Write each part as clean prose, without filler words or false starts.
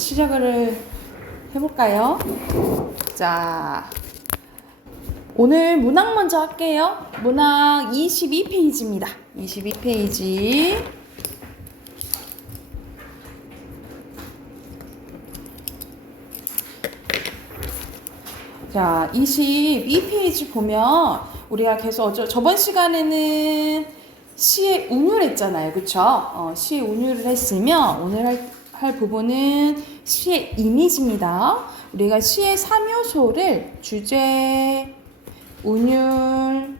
시작을 해볼까요? 자, 오늘 문학 먼저 할게요. 문학 22페이지입니다. 22페이지. 자, 22페이지 보면 우리가 계속 저번 시간에는 시의 운율 했잖아요. 그쵸? 시의 운율을 했으면 오늘 할 부분은 시의 이미지입니다. 우리가 시의 3요소를 주제, 운율,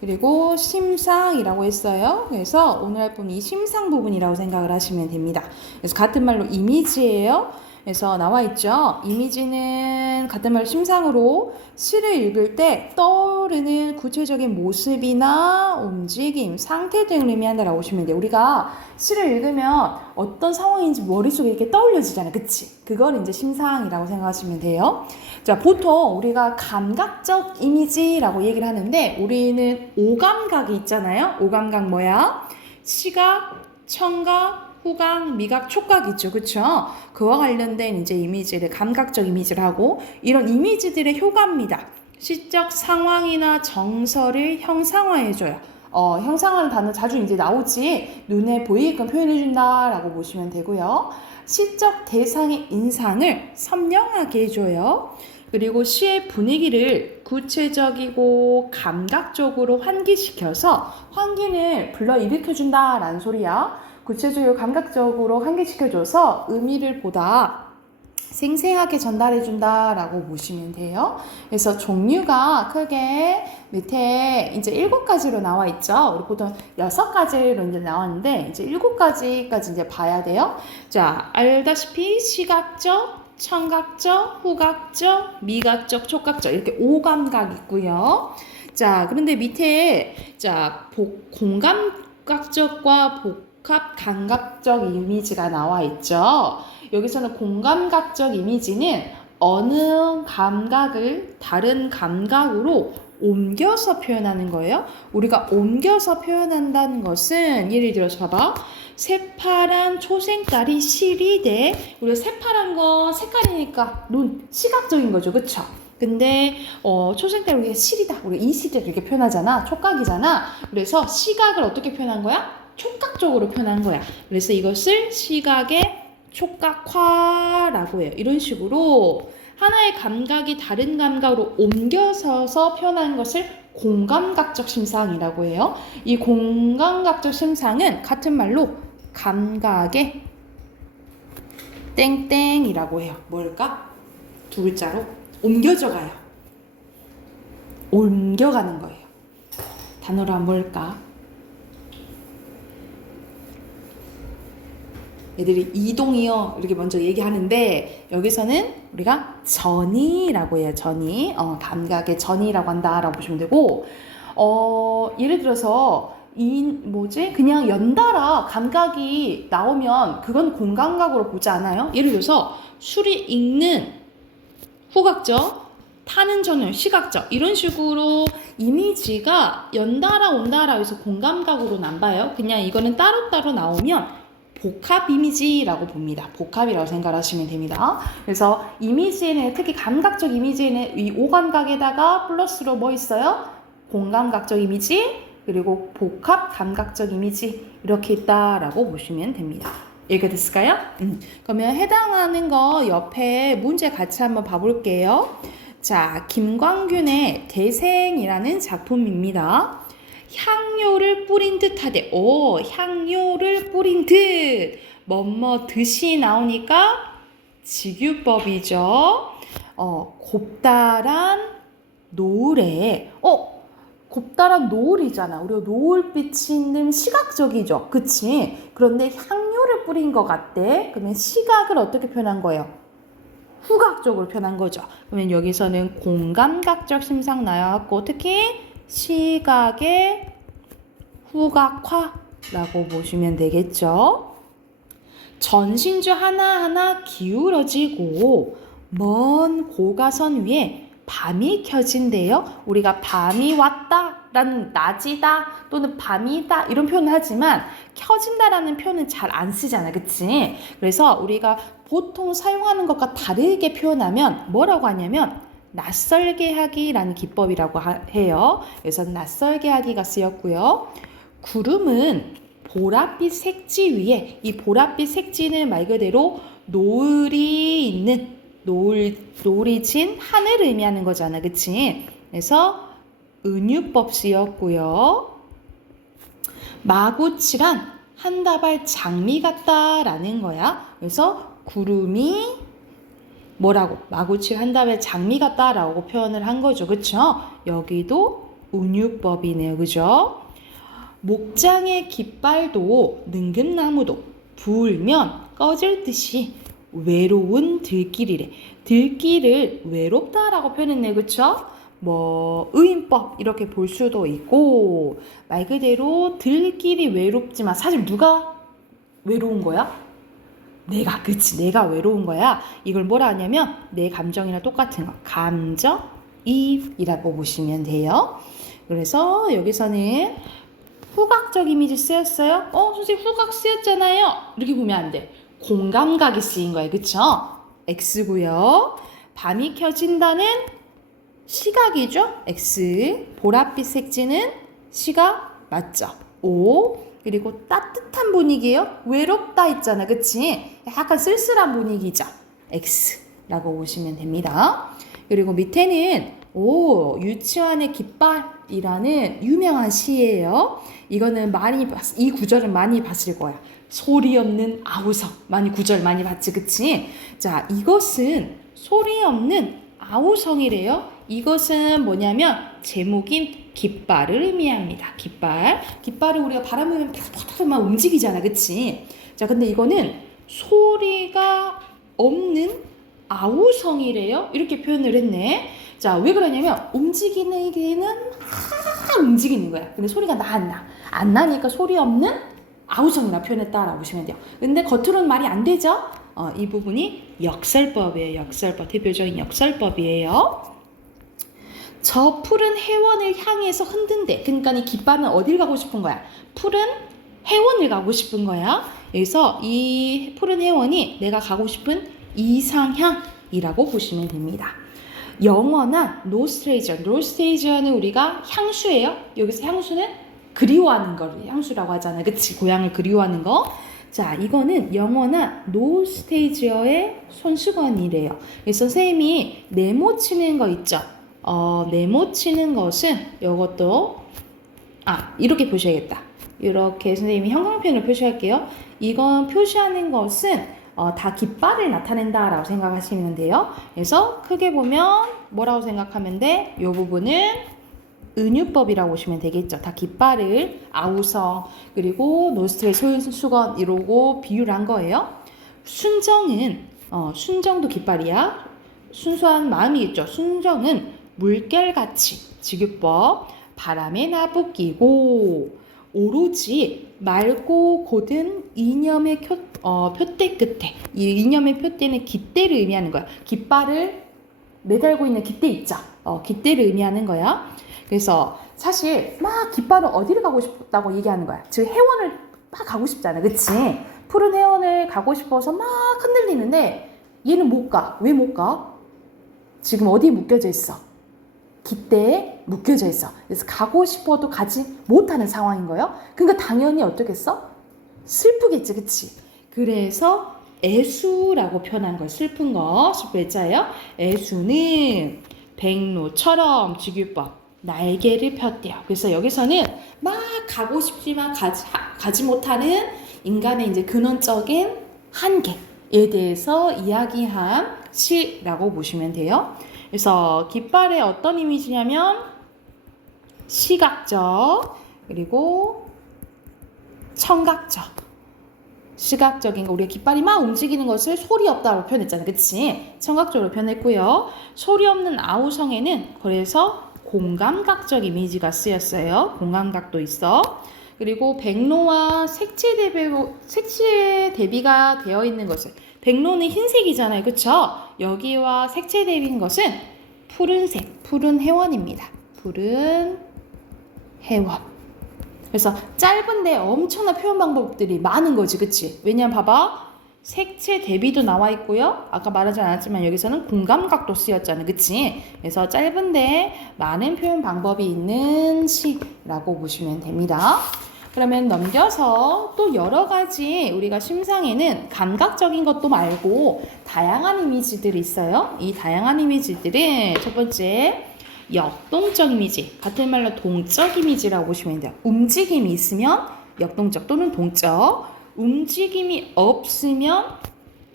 그리고 심상이라고 했어요. 그래서 오늘 할 부분이 심상 부분이라고 생각을 하시면 됩니다. 그래서 같은 말로 이미지예요. 그래서 나와 있죠. 이미지는 같은 말로 심상으로 시를 읽을 때 떠오르는 구체적인 모습이나 움직임, 상태 등을 의미한다라고 보시면 돼요. 우리가 시를 읽으면 어떤 상황인지 머릿속에 이렇게 떠올려지잖아요. 그치? 그걸 이제 심상이라고 생각하시면 돼요. 자, 보통 우리가 감각적 이미지라고 얘기를 하는데 우리는 오감각이 있잖아요. 오감각 뭐야? 시각, 청각, 후각, 미각, 촉각 있죠. 그쵸? 그와 관련된 이제 이미지를 감각적 이미지를 하고 이런 이미지들의 효과입니다. 시적 상황이나 정서를 형상화해줘요. 형상화하는 단어 자주 이제 나오지 눈에 보이게끔 표현해준다라고 보시면 되고요. 시적 대상의 인상을 선명하게 해줘요. 그리고 시의 분위기를 구체적이고 감각적으로 환기시켜서 환기를 불러일으켜준다라는 소리야. 구체적이고 감각적으로 환기시켜줘서 의미를 보다 생생하게 전달해준다라고 보시면 돼요. 그래서 종류가 크게 밑에 이제 7가지로 나와 있죠. 우리 보통 6가지로 이제 나왔는데 이제 7가지까지 이제 봐야 돼요. 자, 알다시피 시각적, 청각적, 후각적, 미각적, 촉각적 이렇게 5감각 있고요. 자, 그런데 밑에 자, 공감각적과 복합 감각적 이미지가 나와 있죠. 여기서는 공감각적 이미지는 어느 감각을 다른 감각으로 옮겨서 표현하는 거예요. 우리가 옮겨서 표현한다는 것은 예를 들어서 봐봐. 새파란 초생달이 실이 돼. 우리가 새파란 거 색깔이니까 눈, 시각적인 거죠. 그쵸? 근데 초생달 우리가 실이다. 우리가 이 실을 이렇게 표현하잖아. 촉각이잖아. 그래서 시각을 어떻게 표현한 거야? 촉각적으로 표현한 거야. 그래서 이것을 시각의 촉각화라고 해요. 이런 식으로 하나의 감각이 다른 감각으로 옮겨서서 표현하는 것을 공감각적 심상이라고 해요. 이 공감각적 심상은 같은 말로 감각의 땡땡이라고 해요. 뭘까? 두 글자로 옮겨져 가요. 옮겨가는 거예요. 단어로 한번 뭘까? 애들이 이동이요 이렇게 먼저 얘기하는데 여기서는 우리가 전이라고 해요. 전이 감각의 전이라고 한다라고 보시면 되고 예를 들어서 그냥 연달아 감각이 나오면 그건 공감각으로 보지 않아요. 예를 들어서 술이 익는 후각적, 타는 전을 시각적 이런 식으로 이미지가 연달아 온달아 해서 공감각으로는 안 봐요. 그냥 이거는 따로따로 나오면 복합 이미지라고 봅니다. 복합이라고 생각하시면 됩니다. 그래서 이미지에는 특히 감각적 이미지에는 이 오감각에다가 플러스로 뭐 있어요? 공감각적 이미지 그리고 복합 감각적 이미지 이렇게 있다라고 보시면 됩니다. 이해됐을까요? 그러면 해당하는 거 옆에 문제 같이 한번 봐볼게요. 자, 김광균의 대생이라는 작품입니다. 향료를 뿌린 듯 하되 향료를 뿌린 듯 뭐뭐 듯이 나오니까 직유법이죠. 곱다란 노을에 곱다란 노을이잖아. 우리가 노을빛이 있는 시각적이죠. 그치? 그런데 향료를 뿌린 것 같대. 그러면 시각을 어떻게 표현한 거예요? 후각적으로 표현한 거죠. 그러면 여기서는 공감각적 심상 나왔고 특히 시각의 후각화라고 보시면 되겠죠. 전신주 하나하나 기울어지고 먼 고가선 위에 밤이 켜진대요. 우리가 밤이 왔다 라는 낮이다 또는 밤이다 이런 표현을 하지만 켜진다라는 표현은 잘 안 쓰잖아, 그치? 그래서 우리가 보통 사용하는 것과 다르게 표현하면 뭐라고 하냐면 낯설게 하기라는 기법이라고 해요. 그래서 낯설게 하기가 쓰였고요. 구름은 보랏빛 색지 위에, 이 보랏빛 색지는 말 그대로 노을이 있는, 노을이 진 하늘을 의미하는 거잖아, 그치? 그래서 은유법 쓰였고요. 마구칠한 한 다발 장미 같다라는 거야. 그래서 구름이 뭐라고? 마구칠 한 다발 장미 같다라고 표현을 한 거죠, 그쵸? 여기도 은유법이네요, 그죠? 목장의 깃발도 능금나무도 불면 꺼질 듯이 외로운 들길이래. 들길을 외롭다라고 표현했네, 그쵸? 뭐 의인법 이렇게 볼 수도 있고 말 그대로 들길이 외롭지만 사실 누가 외로운 거야? 내가, 그치, 내가 외로운 거야. 이걸 뭐라 하냐면 내 감정이랑 똑같은 거 감정이입이라고 보시면 돼요. 그래서 여기서는 후각적 이미지 쓰였어요? 선생님 후각 쓰였잖아요. 이렇게 보면 안 돼. 공감각이 쓰인 거예요. 그쵸? X고요. 밤이 켜진다는 시각이죠? X. 보랏빛 색지는 시각 맞죠? O. 그리고 따뜻한 분위기예요. 외롭다 있잖아. 그치? 약간 쓸쓸한 분위기죠. X라고 보시면 됩니다. 그리고 밑에는 유치원의 깃발이라는 유명한 시예요. 이거는 이 구절은 많이 봤을 거야. 소리 없는 아우성. 구절 많이 봤지, 그치? 자, 이것은 소리 없는 아우성이래요. 이것은 뭐냐면 제목인 깃발을 의미합니다. 깃발을 우리가 바람 불면 팍팍팍 막 움직이잖아, 그치? 자, 근데 이거는 소리가 없는 아우성이래요. 이렇게 표현을 했네. 자, 왜 그러냐면 움직이는 움직이는 거야. 근데 소리가 안 나니까 소리 없는 아우성이라 표현했다라고 보시면 돼요. 근데 겉으로는 말이 안 되죠? 이 부분이 역설법이에요. 역설법. 대표적인 역설법이에요. 저 푸른 해원을 향해서 흔든대. 그러니까 이 깃발은 어딜 가고 싶은 거야? 푸른 해원을 가고 싶은 거야. 여기서 이 푸른 해원이 내가 가고 싶은 이상향이라고 보시면 됩니다. 영원한 노스테이지어는 우리가 향수예요. 여기서 향수는 그리워하는 걸 향수라고 하잖아. 그치? 고향을 그리워하는 거. 자, 이거는 영원한 노스테이지어의 손수건이래요. 그래서 선생님이 네모 치는 거 있죠? 네모 치는 것은 이것도 이렇게 보셔야겠다. 이렇게 선생님이 형광펜으로 표시할게요. 이건 표시하는 것은 다 깃발을 나타낸다라고 생각하시면 돼요. 그래서 크게 보면 뭐라고 생각하면 돼? 이 부분은 은유법이라고 보시면 되겠죠. 다 깃발을 아우성 그리고 노스트레 손수건 이러고 비유를 한 거예요. 순정도 깃발이야. 순수한 마음이겠죠. 순정은 물결같이 지규법 바람에 나부끼고 오로지 맑고 곧은 이념의 표대 끝에 이 이념의 표대는 깃대를 의미하는 거야. 깃발을 매달고 있는 깃대 있죠. 깃대를 의미하는 거야. 그래서 사실 막 깃발은 어디를 가고 싶다고 얘기하는 거야. 즉 해원을 막 가고 싶잖아. 그치? 푸른 해원을 가고 싶어서 막 흔들리는데 얘는 못 가. 왜 못 가? 지금 어디에 묶여져 있어? 깃대에 묶여져 있어. 그래서 가고 싶어도 가지 못하는 상황인 거예요. 그러니까 당연히 어떻겠어? 슬프겠지, 그치? 그래서 애수라고 표현한 거, 슬픈 애자예요. 애수는 백로처럼 지규법 날개를 폈대요. 그래서 여기서는 막 가고 싶지만 가지 못하는 인간의 이제 근원적인 한계에 대해서 이야기한 시라고 보시면 돼요. 그래서 깃발의 어떤 이미지냐면 시각적 그리고 청각적. 시각적인 거 우리가 깃발이 막 움직이는 것을 소리 없다고 표현했잖아요. 그치? 청각적으로 표현했고요. 소리 없는 아우성에는 그래서 공감각적 이미지가 쓰였어요. 공감각도 있어. 그리고 백로와 색채 대비가 되어 있는 것은 백로는 흰색이잖아요. 그쵸? 여기와 색채 대비인 것은 푸른색, 푸른 해원입니다. 푸른 회원. 그래서 짧은데 엄청난 표현 방법들이 많은 거지, 그치? 왜냐면 봐봐. 색채 대비도 나와 있고요. 아까 말하지 않았지만 여기서는 공감각도 쓰였잖아, 그치? 그래서 짧은데 많은 표현 방법이 있는 시라고 보시면 됩니다. 그러면 넘겨서 또 여러 가지 우리가 심상에는 감각적인 것도 말고 다양한 이미지들이 있어요. 이 다양한 이미지들은 첫 번째 역동적 이미지, 같은 말로 동적 이미지라고 보시면 돼요. 움직임이 있으면 역동적 또는 동적, 움직임이 없으면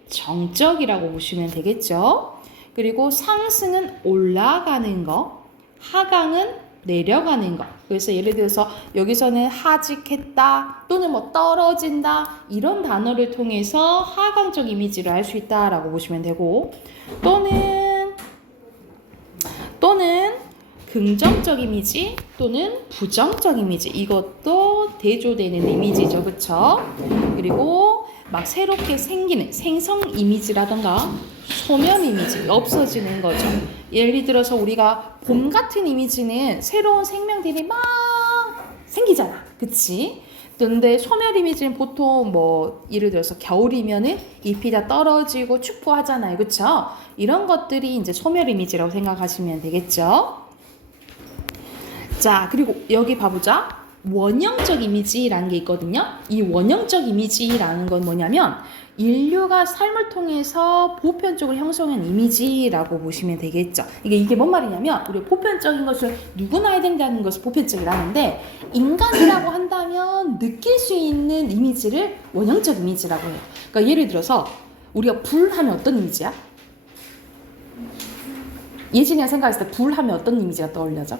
정적이라고 보시면 되겠죠. 그리고 상승은 올라가는 거, 하강은 내려가는 거. 그래서 예를 들어서 여기서는 하직했다 또는 뭐 떨어진다 이런 단어를 통해서 하강적 이미지를 알 수 있다라고 보시면 되고, 또는 긍정적 이미지 또는 부정적 이미지, 이것도 대조되는 이미지죠, 그쵸? 그리고 막 새롭게 생기는 생성 이미지라던가 소멸 이미지, 없어지는 거죠. 예를 들어서 우리가 봄 같은 이미지는 새로운 생명들이 막 생기잖아, 그치? 근데 소멸 이미지는 보통 뭐 예를 들어서 겨울이면은 잎이 다 떨어지고 축포하잖아요, 그쵸? 이런 것들이 이제 소멸 이미지라고 생각하시면 되겠죠. 자, 그리고 여기 봐보자. 원형적 이미지라는 게 있거든요. 이 원형적 이미지라는 건 뭐냐면 인류가 삶을 통해서 보편적으로 형성한 이미지라고 보시면 되겠죠. 이게 뭔 말이냐면 우리 보편적인 것을 누구나 해야 된다는 것을 보편적이라는데, 인간이라고 한다면 느낄 수 있는 이미지를 원형적 이미지라고 해요. 그러니까 예를 들어서 우리가 불 하면 어떤 이미지야? 예진이가 생각했을 때 불 하면 어떤 이미지가 떠올려져?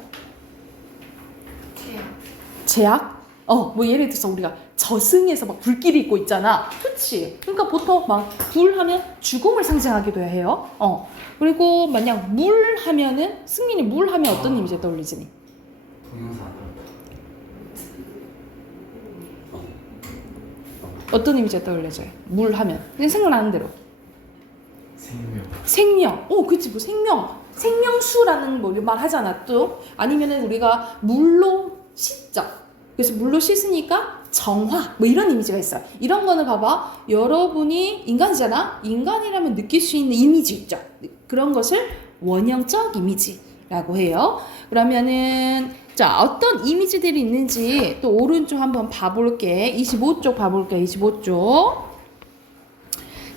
제약? 뭐 예를 들어서 우리가 저승에서 막 불길이 있고 있잖아. 그치? 그러니까 보통 막 불 하면 죽음을 상징하기도 해요. 그리고 만약 물 하면은, 승민이 물 하면 어떤 이미지가 떠올리지? 동영상. 어떤 이미지가 떠올려져요? 물 하면. 그냥 생각나는 대로. 생명. 그치, 뭐 생명수라는 뭐 말 하잖아, 또. 아니면은 우리가 물로 씻죠. 그래서 물로 씻으니까 정화, 뭐 이런 이미지가 있어요. 이런 거는 봐봐. 여러분이 인간이잖아? 인간이라면 느낄 수 있는 이미지 있죠. 그런 것을 원형적 이미지라고 해요. 그러면은, 자, 어떤 이미지들이 있는지 또 오른쪽 한번 봐볼게. 25쪽 봐볼게, 25쪽.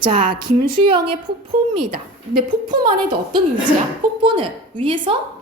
자, 김수영의 폭포입니다. 근데 폭포만 해도 어떤 이미지야? 폭포는 위에서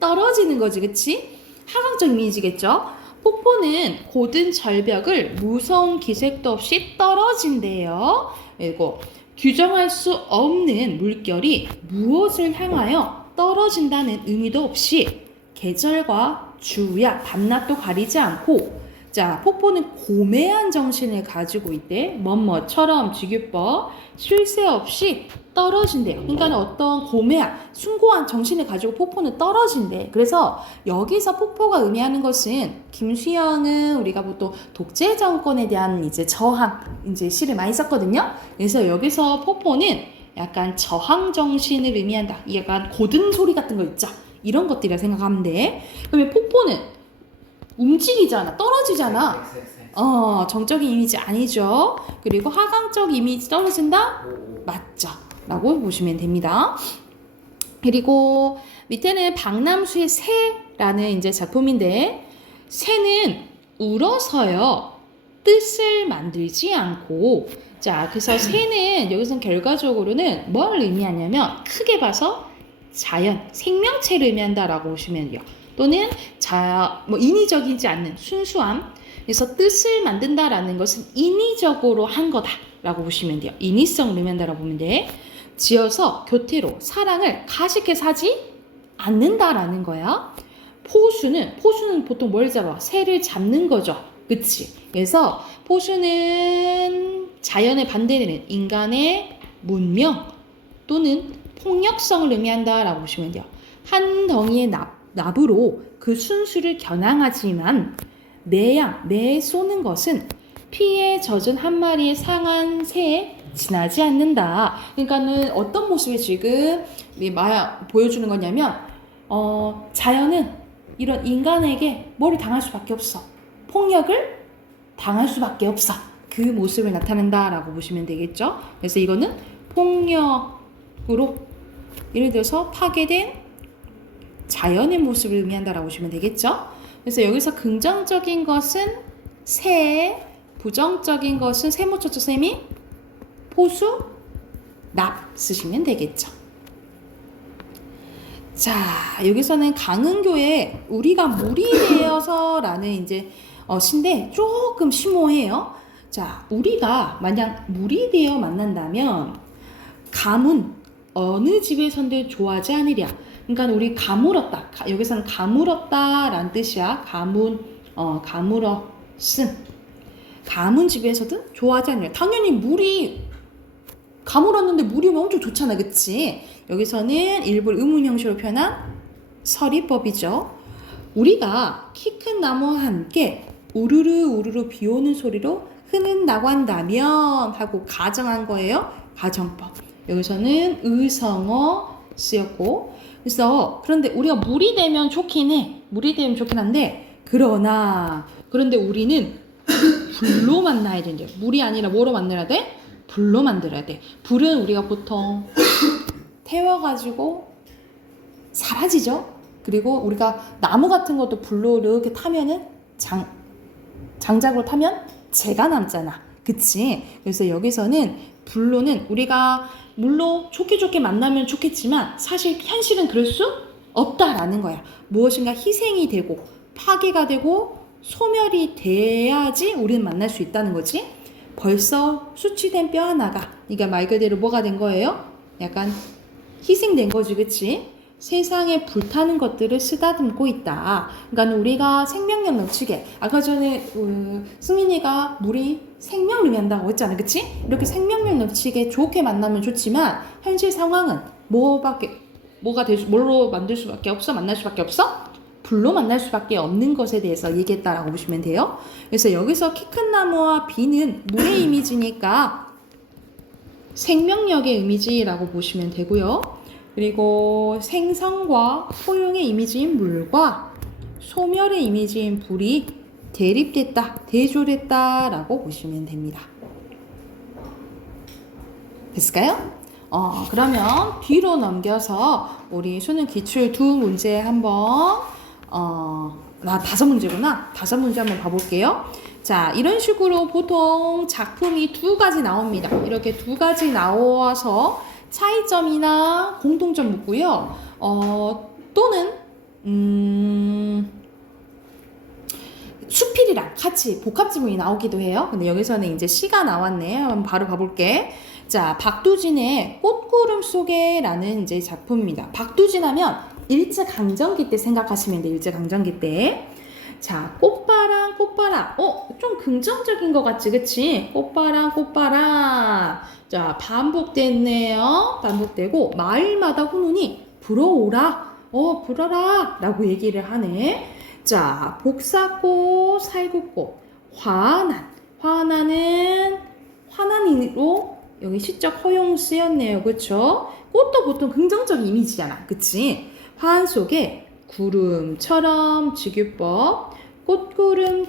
떨어지는 거지, 그치? 하강적 이미지겠죠? 폭포는 고든 절벽을 무서운 기색도 없이 떨어진대요. 그리고 규정할 수 없는 물결이 무엇을 향하여 떨어진다는 의미도 없이 계절과 주야 밤낮도 가리지 않고, 자, 폭포는 고매한 정신을 가지고 있대. 뭐처럼 지규법 쉴 새 없이 떨어진대요. 그러니까 어떤 고매한 숭고한 정신을 가지고 폭포는 떨어진대. 그래서 여기서 폭포가 의미하는 것은, 김수영은 우리가 보통 독재 정권에 대한 이제 저항 이제 시를 많이 썼거든요. 그래서 여기서 폭포는 약간 저항 정신을 의미한다. 약간 고든 소리 같은 거 있죠. 이런 것들이라 생각하면 돼. 그러면 폭포는 움직이잖아, 떨어지잖아. 정적인 이미지 아니죠. 그리고 하강적 이미지 떨어진다? 맞죠. 라고 보시면 됩니다. 그리고 밑에는 박남수의 새라는 이제 작품인데, 새는 울어서요 뜻을 만들지 않고, 자, 그래서 새는 여기서 결과적으로는 뭘 의미하냐면 크게 봐서 자연, 생명체를 의미한다라고 보시면 돼요. 또는 인위적이지 않는 순수함. 그래서 뜻을 만든다라는 것은 인위적으로 한 거다라고 보시면 돼요. 인위성을 의미한다라고 보면 돼. 지어서 교태로 사랑을 가식해서 하지 않는다라는 거야. 포수는 보통 뭘 잡아? 새를 잡는 거죠. 그치? 그래서 포수는 자연의 반대되는 인간의 문명 또는 폭력성을 의미한다라고 보시면 돼요. 한 덩이의 납으로 그 순수를 겨냥하지만 매 쏘는 것은 피에 젖은 한 마리의 상한 새에 지나지 않는다. 그러니까는 어떤 모습이 지금 보여주는 거냐면, 자연은 이런 인간에게 뭐를 당할 수밖에 없어. 폭력을 당할 수밖에 없어. 그 모습을 나타낸다라고 보시면 되겠죠. 그래서 이거는 폭력으로 예를 들어서 파괴된 자연의 모습을 의미한다라고 보시면 되겠죠. 그래서 여기서 긍정적인 것은 새, 부정적인 것은 세모쳤죠, 쌤이? 포수, 납 쓰시면 되겠죠. 자, 여기서는 강은교의 우리가 물이 되어서라는 이제 시인데 조금 심오해요. 자, 우리가 만약 물이 되어 만난다면 가문 어느 집에선들 좋아하지 않으랴. 그러니까 우리 가물었다. 여기서는 가물었다라는 뜻이야. 가물었음. 가문 집에서도 좋아하지 않으랴. 당연히 물이 가물었는데 물이 오면 엄청 좋잖아, 그치? 여기서는 일부를 의문 형식으로 표현한 서리법이죠. 우리가 키 큰 나무와 함께 우르르 우르르 비 오는 소리로 흐른다고 한다면 하고 가정한 거예요. 가정법. 여기서는 의성어 쓰였고, 그래서 그런데 우리가 물이 되면 좋긴 해. 물이 되면 좋긴 한데 그런데 우리는 불로 만나야 된대요. 물이 아니라 뭐로 만들어야 돼? 불로 만들어야 돼. 불은 우리가 보통 태워가지고 사라지죠. 그리고 우리가 나무 같은 것도 불로 이렇게 타면은 장작으로 타면 재가 남잖아. 그치? 그래서 여기서는 불로는 우리가 물로 좋게 만나면 좋겠지만 사실 현실은 그럴 수 없다라는 거야. 무엇인가 희생이 되고 파괴가 되고 소멸이 돼야지 우리는 만날 수 있다는 거지. 벌써 수치된 뼈 하나가 그러니까 말 그대로 뭐가 된 거예요? 약간 희생된 거지, 그치? 세상에 불타는 것들을 쓰다듬고 있다. 그러니까 우리가 생명력 넘치게 아까 전에 승민이가 물이 생명을 의미한다고 했잖아, 그치? 이렇게 생명력 넘치게 좋게 만나면 좋지만 현실 상황은 뭘로 만날 수밖에 없어? 불로 만날 수밖에 없는 것에 대해서 얘기했다라고 보시면 돼요. 그래서 여기서 키 큰 나무와 비는 물의 이미지니까 생명력의 이미지라고 보시면 되고요. 그리고 생성과 포용의 이미지인 물과 소멸의 이미지인 불이 대립됐다, 대조됐다라고 보시면 됩니다. 됐을까요? 그러면 뒤로 넘겨서 우리 수능 기출 두 문제 한번 다섯 문제구나. 다섯 문제 한번 봐볼게요. 자, 이런 식으로 보통 작품이 두 가지 나옵니다. 이렇게 두 가지 나와서 차이점이나 공통점 묻고요. 또는 수필이랑 같이 복합 지문이 나오기도 해요. 근데 여기서는 이제 시가 나왔네. 한번 바로 봐볼게. 자, 박두진의 꽃구름 속에라는 이제 작품입니다. 박두진 하면 일제강점기 때 생각하시면 돼요. 일제강점기 때. 자, 꽃바람. 좀 긍정적인 것 같지, 그치? 꽃바람. 자, 반복됐네요. 반복되고, 마을마다 훈훈이 불어오라. 불어라. 라고 얘기를 하네. 자, 복사꽃, 살구꽃, 화난으로 여기 시적 허용 쓰였네요. 그쵸? 꽃도 보통 긍정적인 이미지잖아. 그치? 화한 속에 구름처럼 직유법, 꽃구름,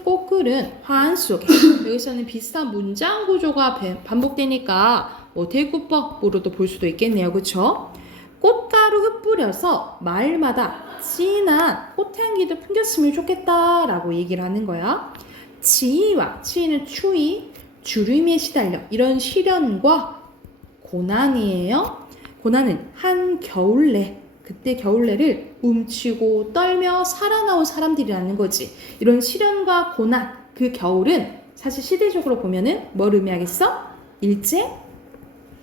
화한 속에. 여기서는 비슷한 문장 구조가 반복되니까 대구법으로도 볼 수도 있겠네요. 그쵸? 꽃가루 흩뿌려서 마을마다 진한 꽃향기도 풍겼으면 좋겠다라고 얘기를 하는 거야. 치이는 추위, 주름에 시달려 이런 시련과 고난이에요. 고난은 한 겨울내, 그때 겨울내를 움츠고 떨며 살아나온 사람들이라는 거지. 이런 시련과 고난, 그 겨울은 사실 시대적으로 보면은 뭘 의미하겠어? 일제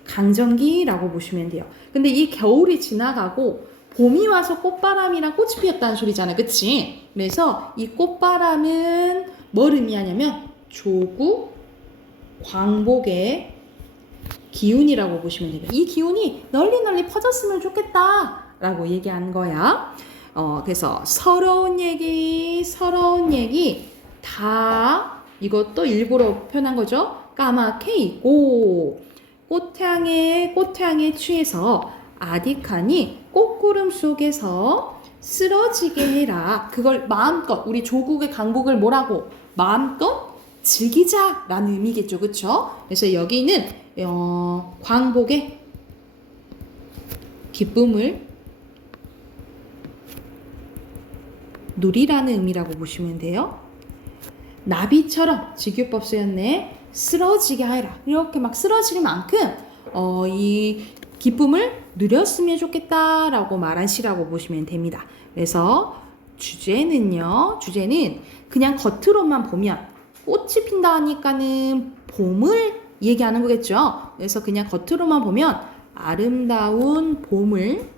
강점기라고 보시면 돼요. 근데 이 겨울이 지나가고 봄이 와서 꽃바람이랑 꽃이 피었다는 소리잖아, 그치? 그래서 이 꽃바람은 뭘 의미하냐면 조국, 광복의 기운이라고 보시면 됩니다. 이 기운이 널리 퍼졌으면 좋겠다라고 얘기한 거야. 그래서 서러운 얘기 다 이것도 일부러 표현한 거죠. 까맣게 있고 꽃향에 취해서 아디칸이 꽃구름 속에서 쓰러지게 해라. 그걸 마음껏 우리 조국의 강복을 뭐라고? 마음껏 즐기자라는 의미겠죠. 그쵸? 그래서 여기는 광복의 기쁨을 누리라는 의미라고 보시면 돼요. 나비처럼 직유법 쓰였네. 쓰러지게 하라. 이렇게 막 쓰러질 만큼 이 기쁨을 누렸으면 좋겠다라고 말한 시라고 보시면 됩니다. 그래서 주제는 그냥 겉으로만 보면 꽃이 핀다 하니까는 봄을 얘기하는 거겠죠. 그래서 그냥 겉으로만 보면 아름다운 봄을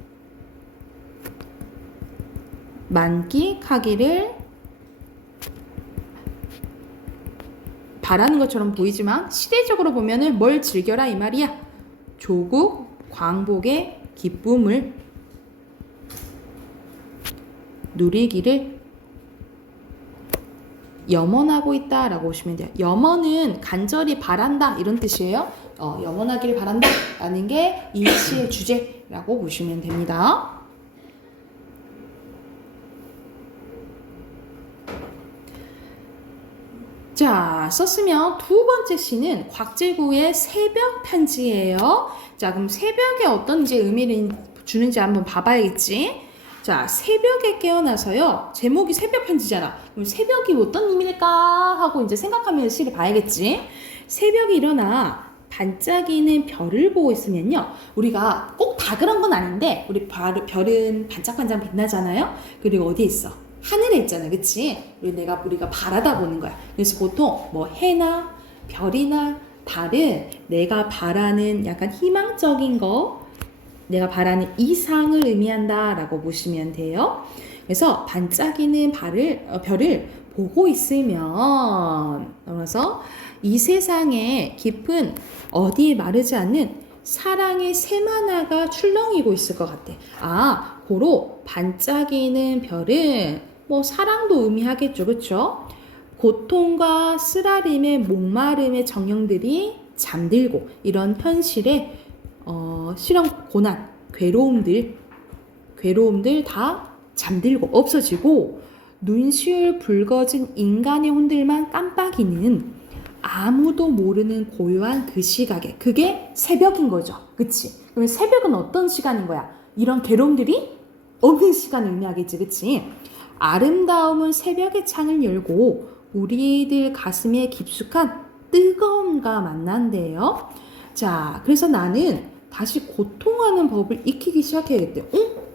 만끽하기를 바라는 것처럼 보이지만 시대적으로 보면은 뭘 즐겨라 이 말이야. 조국 광복의 기쁨을 누리기를 염원하고 있다라고 보시면 돼요. 염원은 간절히 바란다 이런 뜻이에요. 염원하기를 바란다 라는 게 이 시의 주제라고 보시면 됩니다. 자, 썼으면 두 번째 시는 곽재구의 새벽 편지예요. 자, 그럼 새벽에 어떤 이제 의미를 주는지 한번 봐봐야겠지. 자, 새벽에 깨어나서요. 제목이 새벽 편지잖아. 그럼 새벽이 어떤 의미일까 하고 이제 생각하면서 시를 봐야겠지. 새벽에 일어나 반짝이는 별을 보고 있으면요. 우리가 꼭 다 그런 건 아닌데 우리 별은 반짝반짝 빛나잖아요. 그리고 어디에 있어? 하늘에 있잖아, 그치? 우리가 바라다 보는 거야. 그래서 보통 뭐 해나 별이나 달은 내가 바라는 약간 희망적인 거, 내가 바라는 이상을 의미한다라고 보시면 돼요. 그래서 반짝이는 별을 보고 있으면, 그래서 이 세상에 깊은 어디에 마르지 않는 사랑의 새만화가 출렁이고 있을 것 같아. 고로 반짝이는 별은 뭐 사랑도 의미하겠죠, 그렇죠? 고통과 쓰라림의 목마름의 정령들이 잠들고 이런 현실의 실험, 고난, 괴로움들 다 잠들고 없어지고 눈시울 붉어진 인간의 혼들만 깜빡이는 아무도 모르는 고요한 그 시각에 그게 새벽인 거죠, 그치? 그럼 새벽은 어떤 시간인 거야? 이런 괴로움들이 없는 시간을 의미하겠지, 그치? 아름다움은 새벽의 창을 열고 우리들 가슴에 깊숙한 뜨거움과 만난대요. 자, 그래서 나는 다시 고통하는 법을 익히기 시작해야겠대.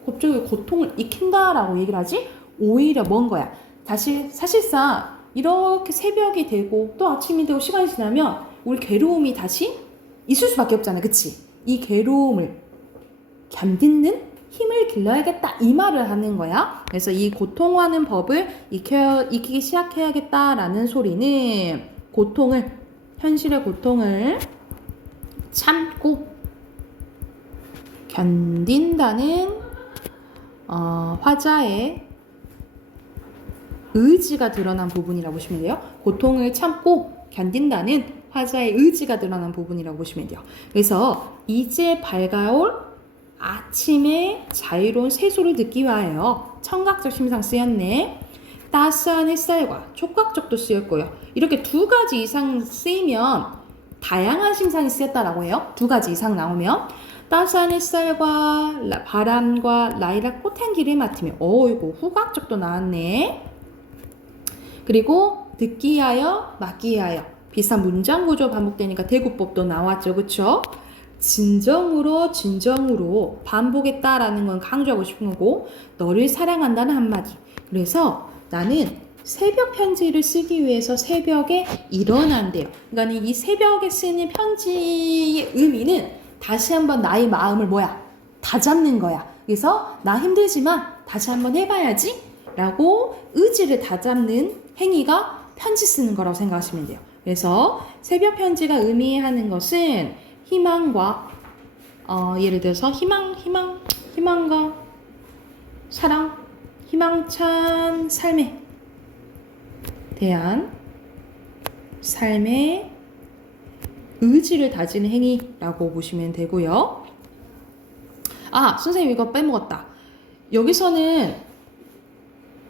갑자기 고통을 익힌다라고 얘기를 하지? 오히려 뭔 거야? 사실상 이렇게 새벽이 되고 또 아침이 되고 시간이 지나면 우리 괴로움이 다시 있을 수밖에 없잖아, 그치? 이 괴로움을 견디는 힘을 길러야겠다 이 말을 하는 거야. 그래서 이 고통하는 법을 익히기 시작해야겠다라는 소리는 현실의 고통을 참고 견딘다는 화자의 의지가 드러난 부분이라고 보시면 돼요. 고통을 참고 견딘다는 화자의 의지가 드러난 부분이라고 보시면 돼요. 그래서 이제 밝아올 아침에 자유로운 새소를 듣기 위하여 청각적 심상 쓰였네. 따스한 햇살과 촉각적도 쓰였고요. 이렇게 두 가지 이상 쓰이면 다양한 심상이 쓰였다라고 해요. 두 가지 이상 나오면 따스한 햇살과 바람과 라일락 꽃향기를 맡으며 이거 후각적도 나왔네. 그리고 듣기 위하여 맡기 위하여 비슷한 문장 구조 반복되니까 대구법도 나왔죠, 그쵸? 진정으로 반복했다라는 건 강조하고 싶은 거고 너를 사랑한다는 한마디. 그래서 나는 새벽 편지를 쓰기 위해서 새벽에 일어난대요. 그러니까 이 새벽에 쓰는 편지의 의미는 다시 한번 나의 마음을 다잡는 거야. 그래서 나 힘들지만 다시 한번 해봐야지 라고 의지를 다잡는 행위가 편지 쓰는 거라고 생각하시면 돼요. 그래서 새벽 편지가 의미하는 것은 희망과 예를 들어서 희망과 사랑, 희망찬 삶에 대한 삶의 의지를 다지는 행위라고 보시면 되고요. 선생님 이거 빼먹었다. 여기서는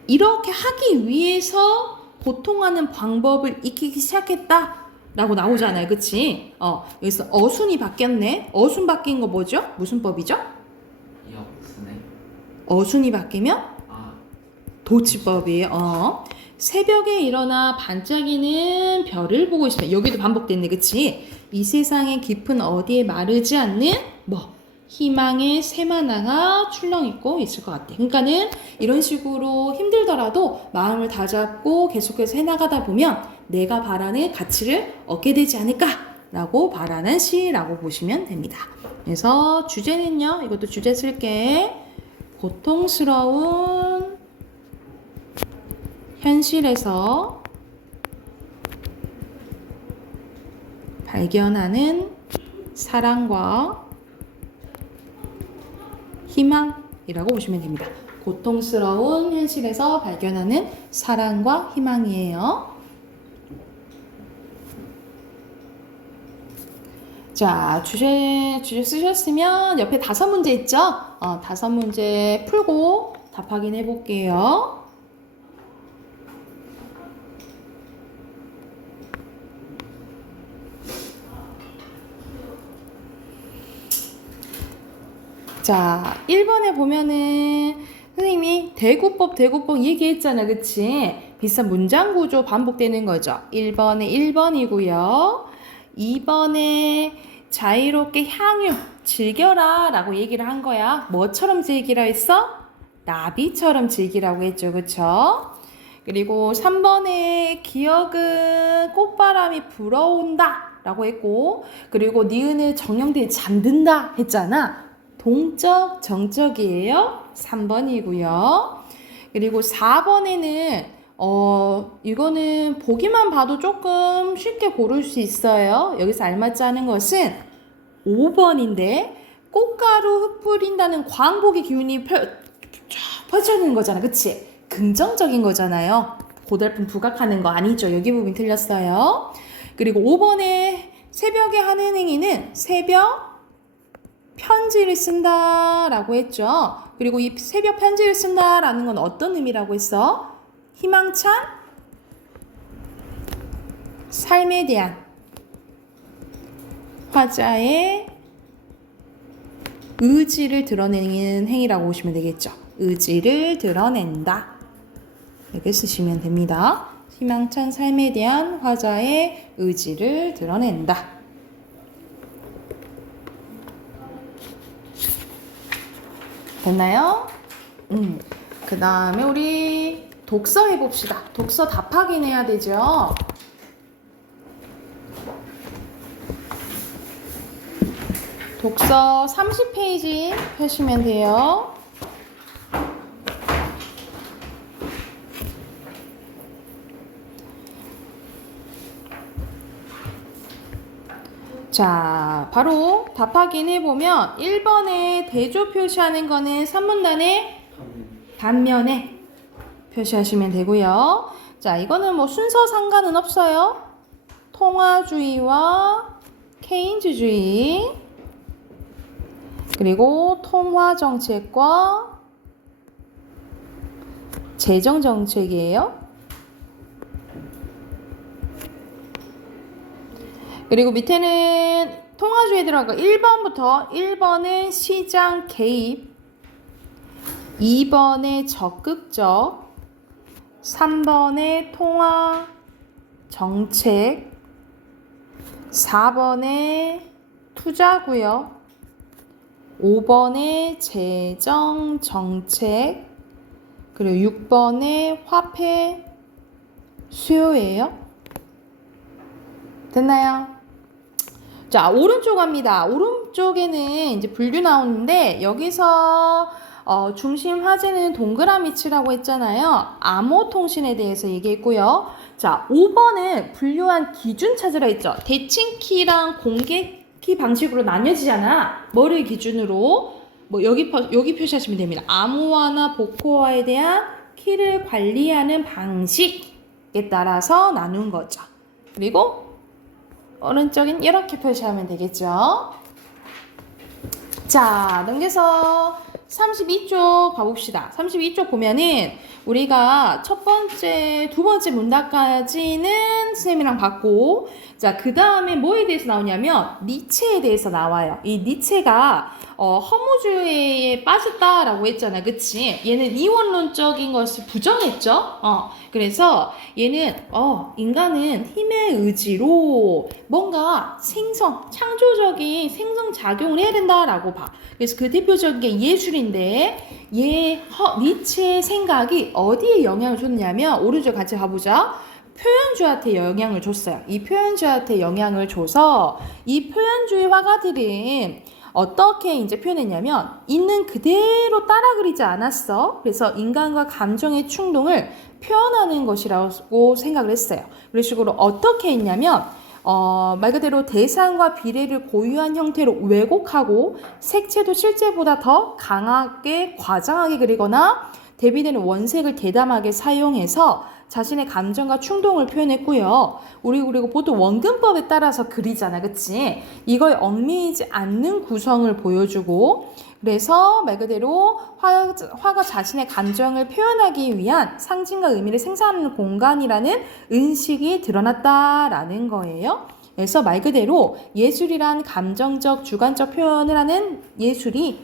이렇게 하기 위해서 고통하는 방법을 익히기 시작했다 라고 나오잖아요. 그치? 여기서 어순이 바뀌었네. 어순 바뀐 거 뭐죠? 무슨 법이죠? 역순에 어순이 바뀌면 아 도치법이에요. 새벽에 일어나 반짝이는 별을 보고 있으면 여기도 반복됐네. 그치? 이 세상의 깊은 어디에 마르지 않는 희망의 새만화가 출렁이고 있을 것 같아. 그러니까는 이런 식으로 힘들더라도 마음을 다잡고 계속해서 해나가다 보면 내가 바라는 가치를 얻게 되지 않을까라고 바라는 시라고 보시면 됩니다. 그래서 주제는요. 이것도 주제 쓸게. 고통스러운 현실에서 발견하는 사랑과 희망이라고 보시면 됩니다. 고통스러운 현실에서 발견하는 사랑과 희망이에요. 자, 주제 쓰셨으면 옆에 5문제 있죠? 5문제 풀고 답 확인해 볼게요. 자, 1번에 보면은 선생님이 대구법 얘기했잖아. 그치? 비슷한 문장 구조 반복되는 거죠. 1번에 1번이고요. 2번에 자유롭게 향유 즐겨라 라고 얘기를 한 거야. 뭐처럼 즐기라 했어? 나비처럼 즐기라고 했죠. 그쵸? 그리고 3번에 기억은 꽃바람이 불어온다 라고 했고, 그리고 니은을 정형돼 잠든다 했잖아. 동적, 정적이에요. 3번이고요. 그리고 4번에는 이거는 보기만 봐도 조금 쉽게 고를 수 있어요. 여기서 알맞지 않은 것은 5번인데 꽃가루 흩뿌린다는 광복의 기운이 펼쳐지는 거잖아. 그치? 긍정적인 거잖아요. 고달픈 부각하는 거 아니죠. 여기 부분 틀렸어요. 그리고 5번에 새벽에 하는 행위는 새벽 편지를 쓴다라고 했죠. 그리고 이 새벽 편지를 쓴다라는 건 어떤 의미라고 했어? 희망찬 삶에 대한 화자의 의지를 드러내는 행위라고 보시면 되겠죠. 의지를 드러낸다. 이렇게 쓰시면 됩니다. 희망찬 삶에 대한 화자의 의지를 드러낸다. 됐나요? 그 다음에 우리 독서 해봅시다. 독서 답 확인해야 되죠. 독서 30페이지 펴시면 돼요. 자, 바로 답 확인해보면 1번에 대조 표시하는 거는 3문단의 단면에 표시하시면 되고요. 자, 이거는 뭐 순서 상관은 없어요. 통화주의와 케인즈주의, 그리고 통화정책과 재정정책이에요. 그리고 밑에는 통화주의에 들어가고 1번부터 1번은 시장 개입, 2번에 적극적, 3번에 통화 정책, 4번에 투자고요. 5번에 재정 정책, 그리고 6번에 화폐 수요예요. 됐나요? 자, 오른쪽 갑니다. 오른쪽에는 이제 분류 나오는데 여기서 중심 화제는 동그라미 치라고 했잖아요. 암호통신에 대해서 얘기했고요. 자, 5번은 분류한 기준 찾으라 했죠. 대칭키랑 공개키 방식으로 나뉘어지잖아. 뭐를 기준으로? 뭐 여기 표시하시면 됩니다. 암호화나 복호화에 대한 키를 관리하는 방식에 따라서 나눈 거죠. 그리고 오른쪽엔 이렇게 표시하면 되겠죠. 자, 넘겨서 32쪽 봐봅시다. 32쪽 보면은 우리가 첫 번째, 두 번째 문답까지는 선생님이랑 봤고, 자, 그 다음에 뭐에 대해서 나오냐면 니체에 대해서 나와요. 이 니체가 허무주의에 빠졌다라고 했잖아, 그치? 얘는 이원론적인 것을 부정했죠. 그래서 얘는 인간은 힘의 의지로 뭔가 창조적인 생성작용을 해야 된다라고 봐. 그래서 그 대표적인 게 예술인데, 니체의 생각이 어디에 영향을 줬냐면, 오른쪽 같이 가보자. 표현주의한테 영향을 줬어요. 이 표현주의한테 영향을 줘서 이 표현주의 화가들은 어떻게 이제 표현했냐면 있는 그대로 따라 그리지 않았어. 그래서 인간과 감정의 충동을 표현하는 것이라고 생각을 했어요. 그런 식으로 어떻게 했냐면 말 그대로 대상과 비례를 고유한 형태로 왜곡하고 색채도 실제보다 더 강하게 과장하게 그리거나 대비되는 원색을 대담하게 사용해서 자신의 감정과 충동을 표현했고요. 우리 그리고 보통 원근법에 따라서 그리잖아, 그치? 이걸 얽매이지 않는 구성을 보여주고, 그래서 말 그대로 화가 자신의 감정을 표현하기 위한 상징과 의미를 생산하는 공간이라는 인식이 드러났다라는 거예요. 그래서 말 그대로 예술이란 감정적, 주관적 표현을 하는 예술이,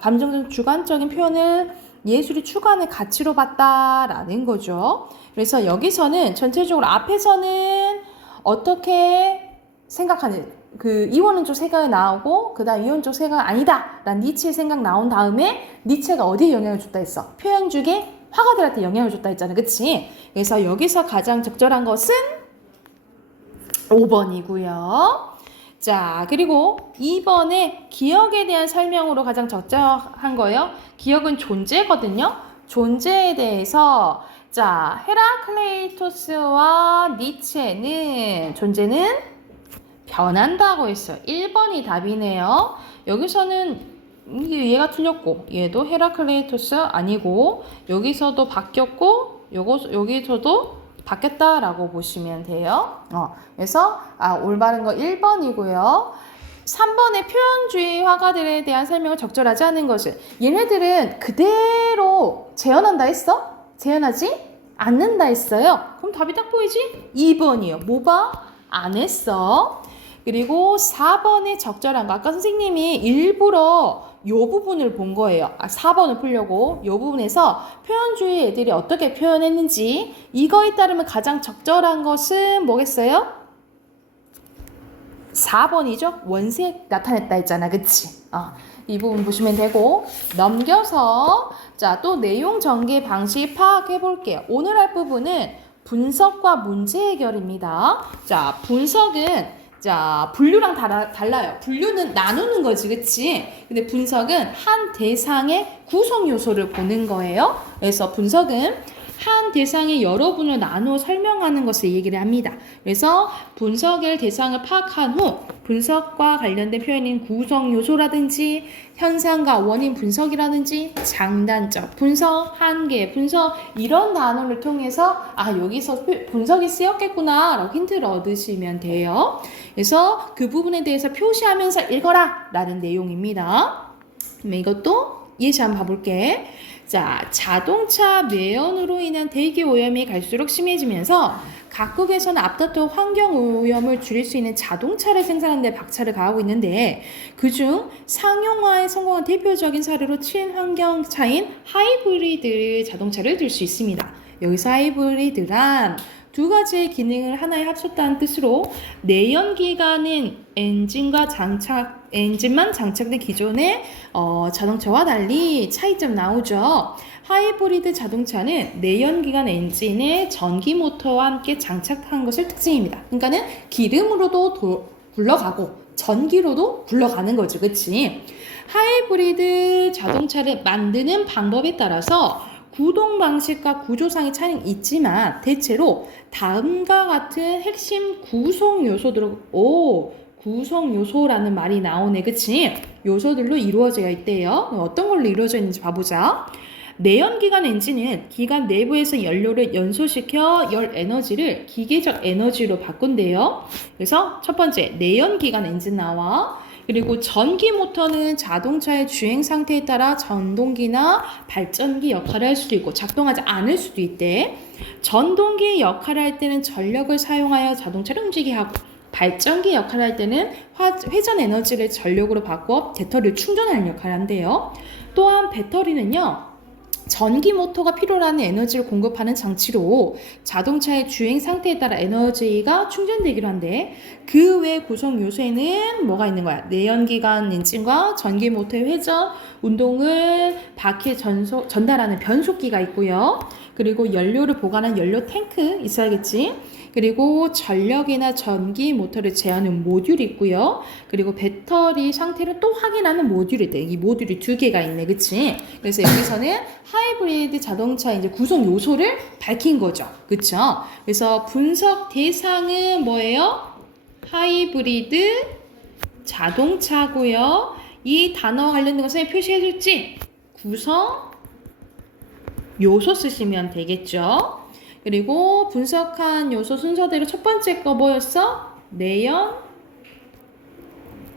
감정적, 주관적인 표현을 예술이 추구하는 가치로 봤다라는 거죠. 그래서 여기서는 전체적으로 앞에서는 어떻게 생각하는 그 이원론적 생각이 나오고 그 다음 이원론적 생각 아니다 라는 니체의 생각 나온 다음에 니체가 어디에 영향을 줬다 했어? 표현주의 화가들한테 영향을 줬다 했잖아, 그치? 그래서 여기서 가장 적절한 것은 5번이고요. 자, 그리고 2번에 기억에 대한 설명으로 가장 적절한 거예요. 기억은 존재거든요. 존재에 대해서 자, 헤라클레이토스와 니체는 존재는 변한다고 했어요. 1번이 답이네요. 여기서는 얘가 틀렸고 얘도 헤라클레이토스 아니고 여기서도 바뀌었고 여기서도 바뀌었다라고 보시면 돼요. 그래서 올바른 거 1번이고요. 3번의 표현주의 화가들에 대한 설명을 적절하지 않은 것은 얘네들은 그대로 재현한다 했어? 재현하지 않는다 했어요. 그럼 답이 딱 보이지? 2번이요. 뭐 봐? 안 했어. 그리고 4번의 적절한 거 아까 선생님이 일부러 요 부분을 본 거예요. 4번을 풀려고 요 부분에서 표현주의 애들이 어떻게 표현했는지 이거에 따르면 가장 적절한 것은 뭐겠어요? 4번이죠. 원색 나타냈다 했잖아, 그치? 이 부분 보시면 되고 넘겨서 자, 또 내용 전개 방식 파악해 볼게요. 오늘 할 부분은 분석과 문제 해결입니다. 자, 분석은 자, 분류랑 달라요. 분류는 나누는 거지, 그치? 근데 분석은 한 대상의 구성 요소를 보는 거예요. 그래서 분석은 한 대상의 여러 분을 나누어 설명하는 것을 얘기를 합니다. 그래서 분석의 대상을 파악한 후 분석과 관련된 표현인 구성 요소라든지 현상과 원인 분석이라든지 장단적 분석, 한계 분석 이런 단어를 통해서 여기서 분석이 쓰였겠구나 라고 힌트를 얻으시면 돼요. 그래서 그 부분에 대해서 표시하면서 읽어라 라는 내용입니다. 그럼 이것도 예시 한번 봐볼게. 자, 자동차 매연으로 인한 대기 오염이 갈수록 심해지면서 각국에서는 앞다퉈 환경 오염을 줄일 수 있는 자동차를 생산하는 데 박차를 가하고 있는데 그중 상용화에 성공한 대표적인 사례로 친환경차인 하이브리드 자동차를 들 수 있습니다. 여기서 하이브리드란 두 가지의 기능을 하나에 합쳤다는 뜻으로 내연기관인 엔진만 장착된 기존의 자동차와 달리 차이점 나오죠. 하이브리드 자동차는 내연기관 엔진에 전기 모터와 함께 장착한 것을 특징입니다. 그러니까는 기름으로도 굴러가고 전기로도 굴러가는 거죠, 그치? 하이브리드 자동차를 만드는 방법에 따라서 구동 방식과 구조상의 차이는 있지만 대체로 다음과 같은 핵심 구성 요소들로 구성 요소라는 말이 나오네, 그치? 요소들로 이루어져 있대요. 어떤 걸로 이루어져 있는지 봐보자. 내연기관 엔진은 기관 내부에서 연료를 연소시켜 열 에너지를 기계적 에너지로 바꾼대요. 그래서 첫 번째 내연기관 엔진 나와. 그리고 전기 모터는 자동차의 주행 상태에 따라 전동기나 발전기 역할을 할 수도 있고 작동하지 않을 수도 있대. 전동기의 역할을 할 때는 전력을 사용하여 자동차를 움직이게 하고 발전기 역할을 할 때는 회전 에너지를 전력으로 바꿔 배터리를 충전하는 역할을 한대요. 또한 배터리는요. 전기 모터가 필요로 하는 에너지를 공급하는 장치로 자동차의 주행 상태에 따라 에너지가 충전되기로 한데 그 외 구성 요소에는 뭐가 있는 거야? 내연기관 엔진과 전기 모터의 회전, 운동을 바퀴에 전달하는 변속기가 있고요. 그리고 연료를 보관한 연료 탱크 있어야겠지. 그리고 전력이나 전기 모터를 제어하는 모듈이 있고요. 그리고 배터리 상태를 또 확인하는 모듈이 있대. 이 모듈이 두 개가 있네, 그치? 그래서 여기서는 하이브리드 자동차 이제 구성 요소를 밝힌 거죠, 그쵸? 그래서 분석 대상은 뭐예요? 하이브리드 자동차고요. 이 단어 관련된 것을 표시해줬지? 구성 요소 쓰시면 되겠죠. 그리고 분석한 요소 순서대로 첫 번째 거 뭐였어? 내연,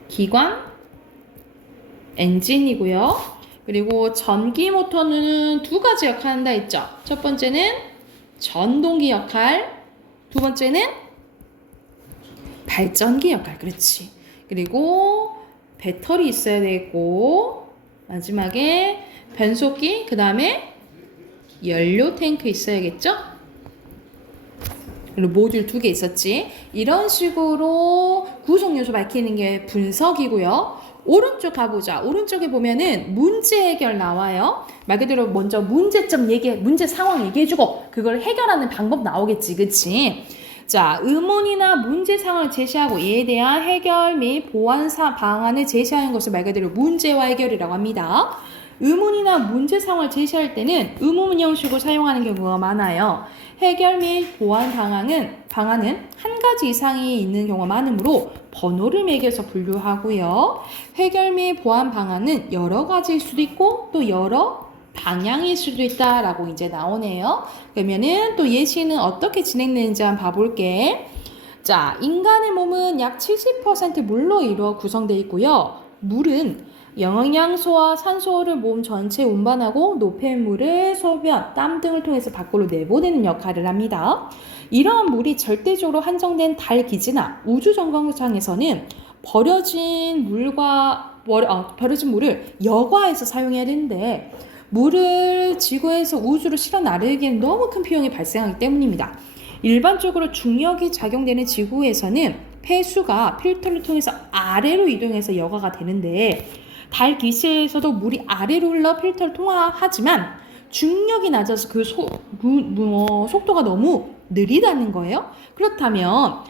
기관, 엔진이고요. 그리고 전기 모터는 두 가지 역할을 한다 했죠. 첫 번째는 전동기 역할, 두 번째는 발전기 역할. 그렇지. 그리고 배터리 있어야 되고 마지막에 변속기, 그 다음에 연료 탱크 있어야겠죠? 그리고 모듈 두 개 있었지. 이런 식으로 구성 요소 밝히는 게 분석이고요. 오른쪽 가보자. 오른쪽에 보면은 문제 해결 나와요. 말 그대로 먼저 문제점 문제 상황 얘기해주고 그걸 해결하는 방법 나오겠지, 그치? 자, 의문이나 문제 상황을 제시하고 이에 대한 해결 및 보완 방안을 제시하는 것을 말 그대로 문제와 해결이라고 합니다. 의문이나 문제 상황을 제시할 때는 의문 형식을 사용하는 경우가 많아요. 해결 및 보완 방안은 한 가지 이상이 있는 경우가 많으므로 번호를 매겨서 분류하고요. 해결 및 보완 방안은 여러 가지일 수도 있고 또 여러 방향일 수도 있다라고 이제 나오네요. 그러면은 또 예시는 어떻게 진행되는지 한번 봐볼게. 자, 인간의 몸은 약 70% 물로 이루어 구성되어 있고요. 물은 영양소와 산소를 몸 전체에 운반하고 노폐물을 소변, 땀 등을 통해서 밖으로 내보내는 역할을 합니다. 이러한 물이 절대적으로 한정된 달 기지나 우주 정거장에서는 버려진 물을 여과해서 사용해야 되는데 물을 지구에서 우주로 실어 나르기에는 너무 큰 비용이 발생하기 때문입니다. 일반적으로 중력이 작용되는 지구에서는 폐수가 필터를 통해서 아래로 이동해서 여과가 되는데 달 기체에서도 물이 아래로 흘러 필터를 통과하지만 중력이 낮아서 그 속도가 너무 느리다는 거예요. 그렇다면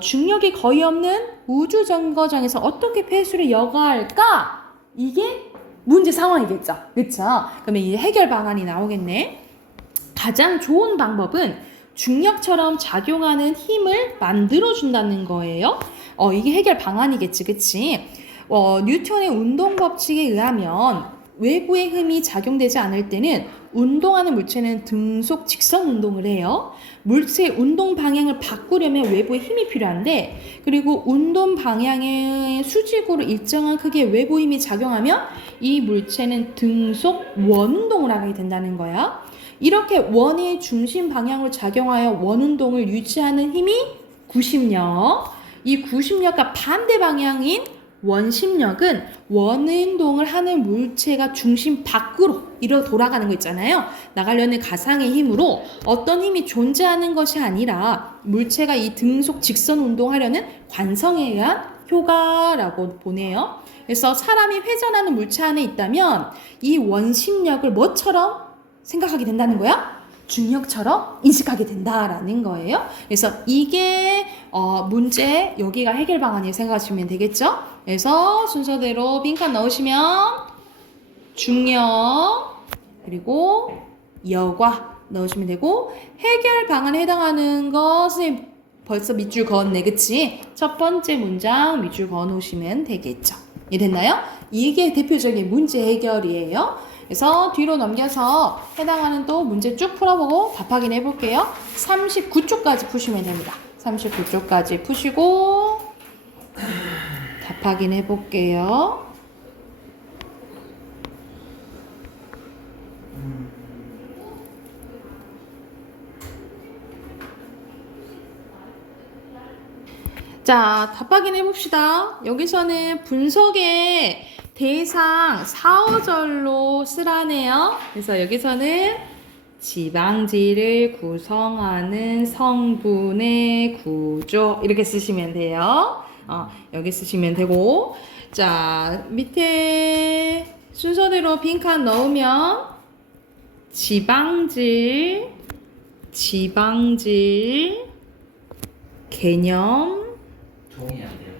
중력이 거의 없는 우주 정거장에서 어떻게 폐수를 여과할까? 이게 문제 상황이겠죠. 그렇죠? 그러면 이 해결 방안이 나오겠네. 가장 좋은 방법은 중력처럼 작용하는 힘을 만들어준다는 거예요. 이게 해결 방안이겠지, 그치? 뉴턴의 운동 법칙에 의하면 외부의 힘이 작용되지 않을 때는 운동하는 물체는 등속 직선 운동을 해요. 물체의 운동 방향을 바꾸려면 외부의 힘이 필요한데 그리고 운동 방향의 수직으로 일정한 크기의 외부 힘이 작용하면 이 물체는 등속 원운동을 하게 된다는 거야. 이렇게 원의 중심 방향으로 작용하여 원운동을 유지하는 힘이 구심력. 이 구심력과 반대 방향인 원심력은 원운동을 하는 물체가 중심 밖으로 이러 돌아가는 거 있잖아요. 나가려는 가상의 힘으로 어떤 힘이 존재하는 것이 아니라 물체가 이 등속 직선 운동하려는 관성에 의한 효과라고 보네요. 그래서 사람이 회전하는 물체 안에 있다면 이 원심력을 뭐처럼 생각하게 된다는 거야? 중력처럼 인식하게 된다라는 거예요. 그래서 이게 문제, 여기가 해결 방안이라고 생각하시면 되겠죠? 그래서 순서대로 빈칸 넣으시면 중력 그리고 여과 넣으시면 되고 해결 방안에 해당하는 것은 벌써 밑줄 그었네, 그치? 첫 번째 문장 밑줄 그어 놓으시면 되겠죠. 이해됐나요? 이게 대표적인 문제 해결이에요. 그래서 뒤로 넘겨서 해당하는 또 문제 쭉 풀어보고 답 확인해 볼게요. 39쪽까지 푸시면 됩니다. 39쪽까지 푸시고 답 확인해 볼게요. 자, 답 확인해 봅시다. 여기서는 분석의 대상 4어절로 쓰라네요. 그래서 여기서는 지방지를 구성하는 성분의 구조 이렇게 쓰시면 돼요. 여기 쓰시면 되고, 자, 밑에 순서대로 빈칸 넣으면 지방질 개념 종이 안 돼요.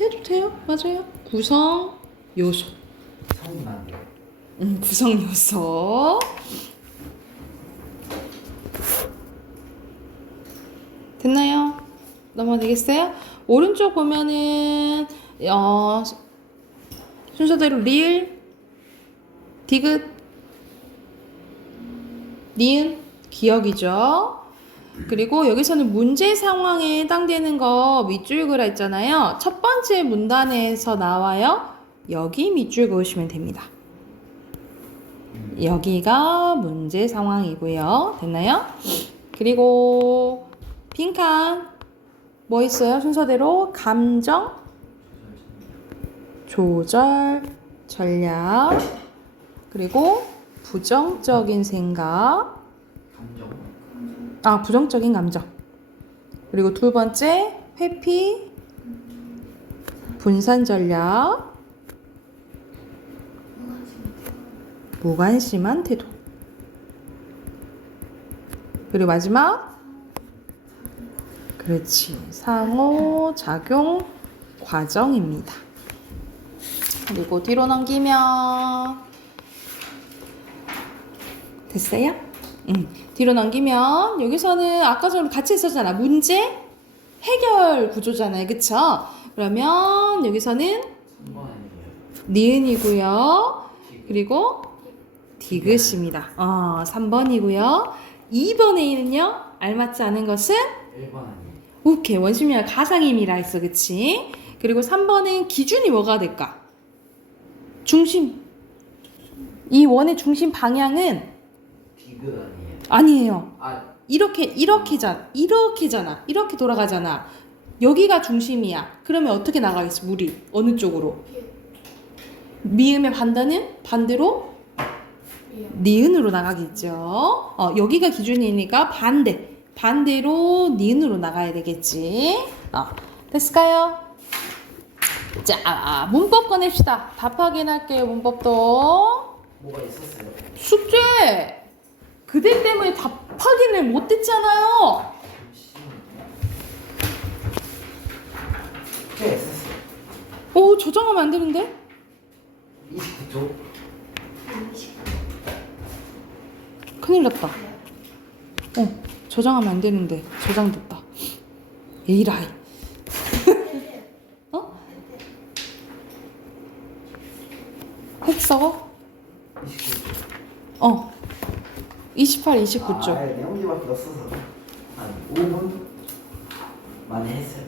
해도 돼요. 맞아요. 구성 요소. 성분 안 돼요. 구성 요소. 됐나요? 넘어가 되겠어요? 오른쪽 보면은 순서대로 리을, 디귿, 니은, 기억이죠. 그리고 여기서는 문제 상황에 해당되는 거 밑줄 그어 있잖아요. 첫 번째 문단에서 나와요. 여기 밑줄 그으시면 됩니다. 여기가 문제 상황이고요. 됐나요? 그리고 빈칸 뭐 있어요? 순서대로 감정, 조절, 전략, 그리고 부정적인 생각, 부정적인 감정. 그리고 두 번째, 회피, 분산 전략, 무관심한 태도. 그리고 마지막, 그렇지, 상호작용 과정입니다. 그리고 뒤로 넘기면, 됐어요? 뒤로 넘기면 여기서는 아까처럼 같이 했었잖아. 문제 해결 구조잖아요. 그쵸? 그러면 여기서는 3번 아니에요. 니은이고요. 그리고 디귿입니다. 3번이고요. 2번에는요. 알맞지 않은 것은 1번 아니에요. 오케이. 원심력 가상임이라 했어. 그치? 그리고 3번은 기준이 뭐가 될까? 중심. 이 원의 중심 방향은 디귿 아니에요. 아니에요. 아, 이렇게잖아. 이렇게 돌아가잖아. 여기가 중심이야. 그러면 어떻게 나가겠어? 물이 어느 쪽으로? 미음의 반대로 니은으로 나가겠죠. 여기가 기준이니까 반대로 니은으로 나가야 되겠지. 됐을까요? 자, 문법 꺼냅시다. 답 확인할게요. 문법도 뭐가 있었어요? 숙제. 그대 때문에 답 확인을 못했잖아요. 네, 있었어요. 저장하면 안 되는데? 29초? 큰일 났다. 저장하면 안 되는데. 저장됐다. 에이라이. 핵 썩어? 29초. 28, 29쪽. 내 문제밖에 없어서 한 5분 만에 했어요.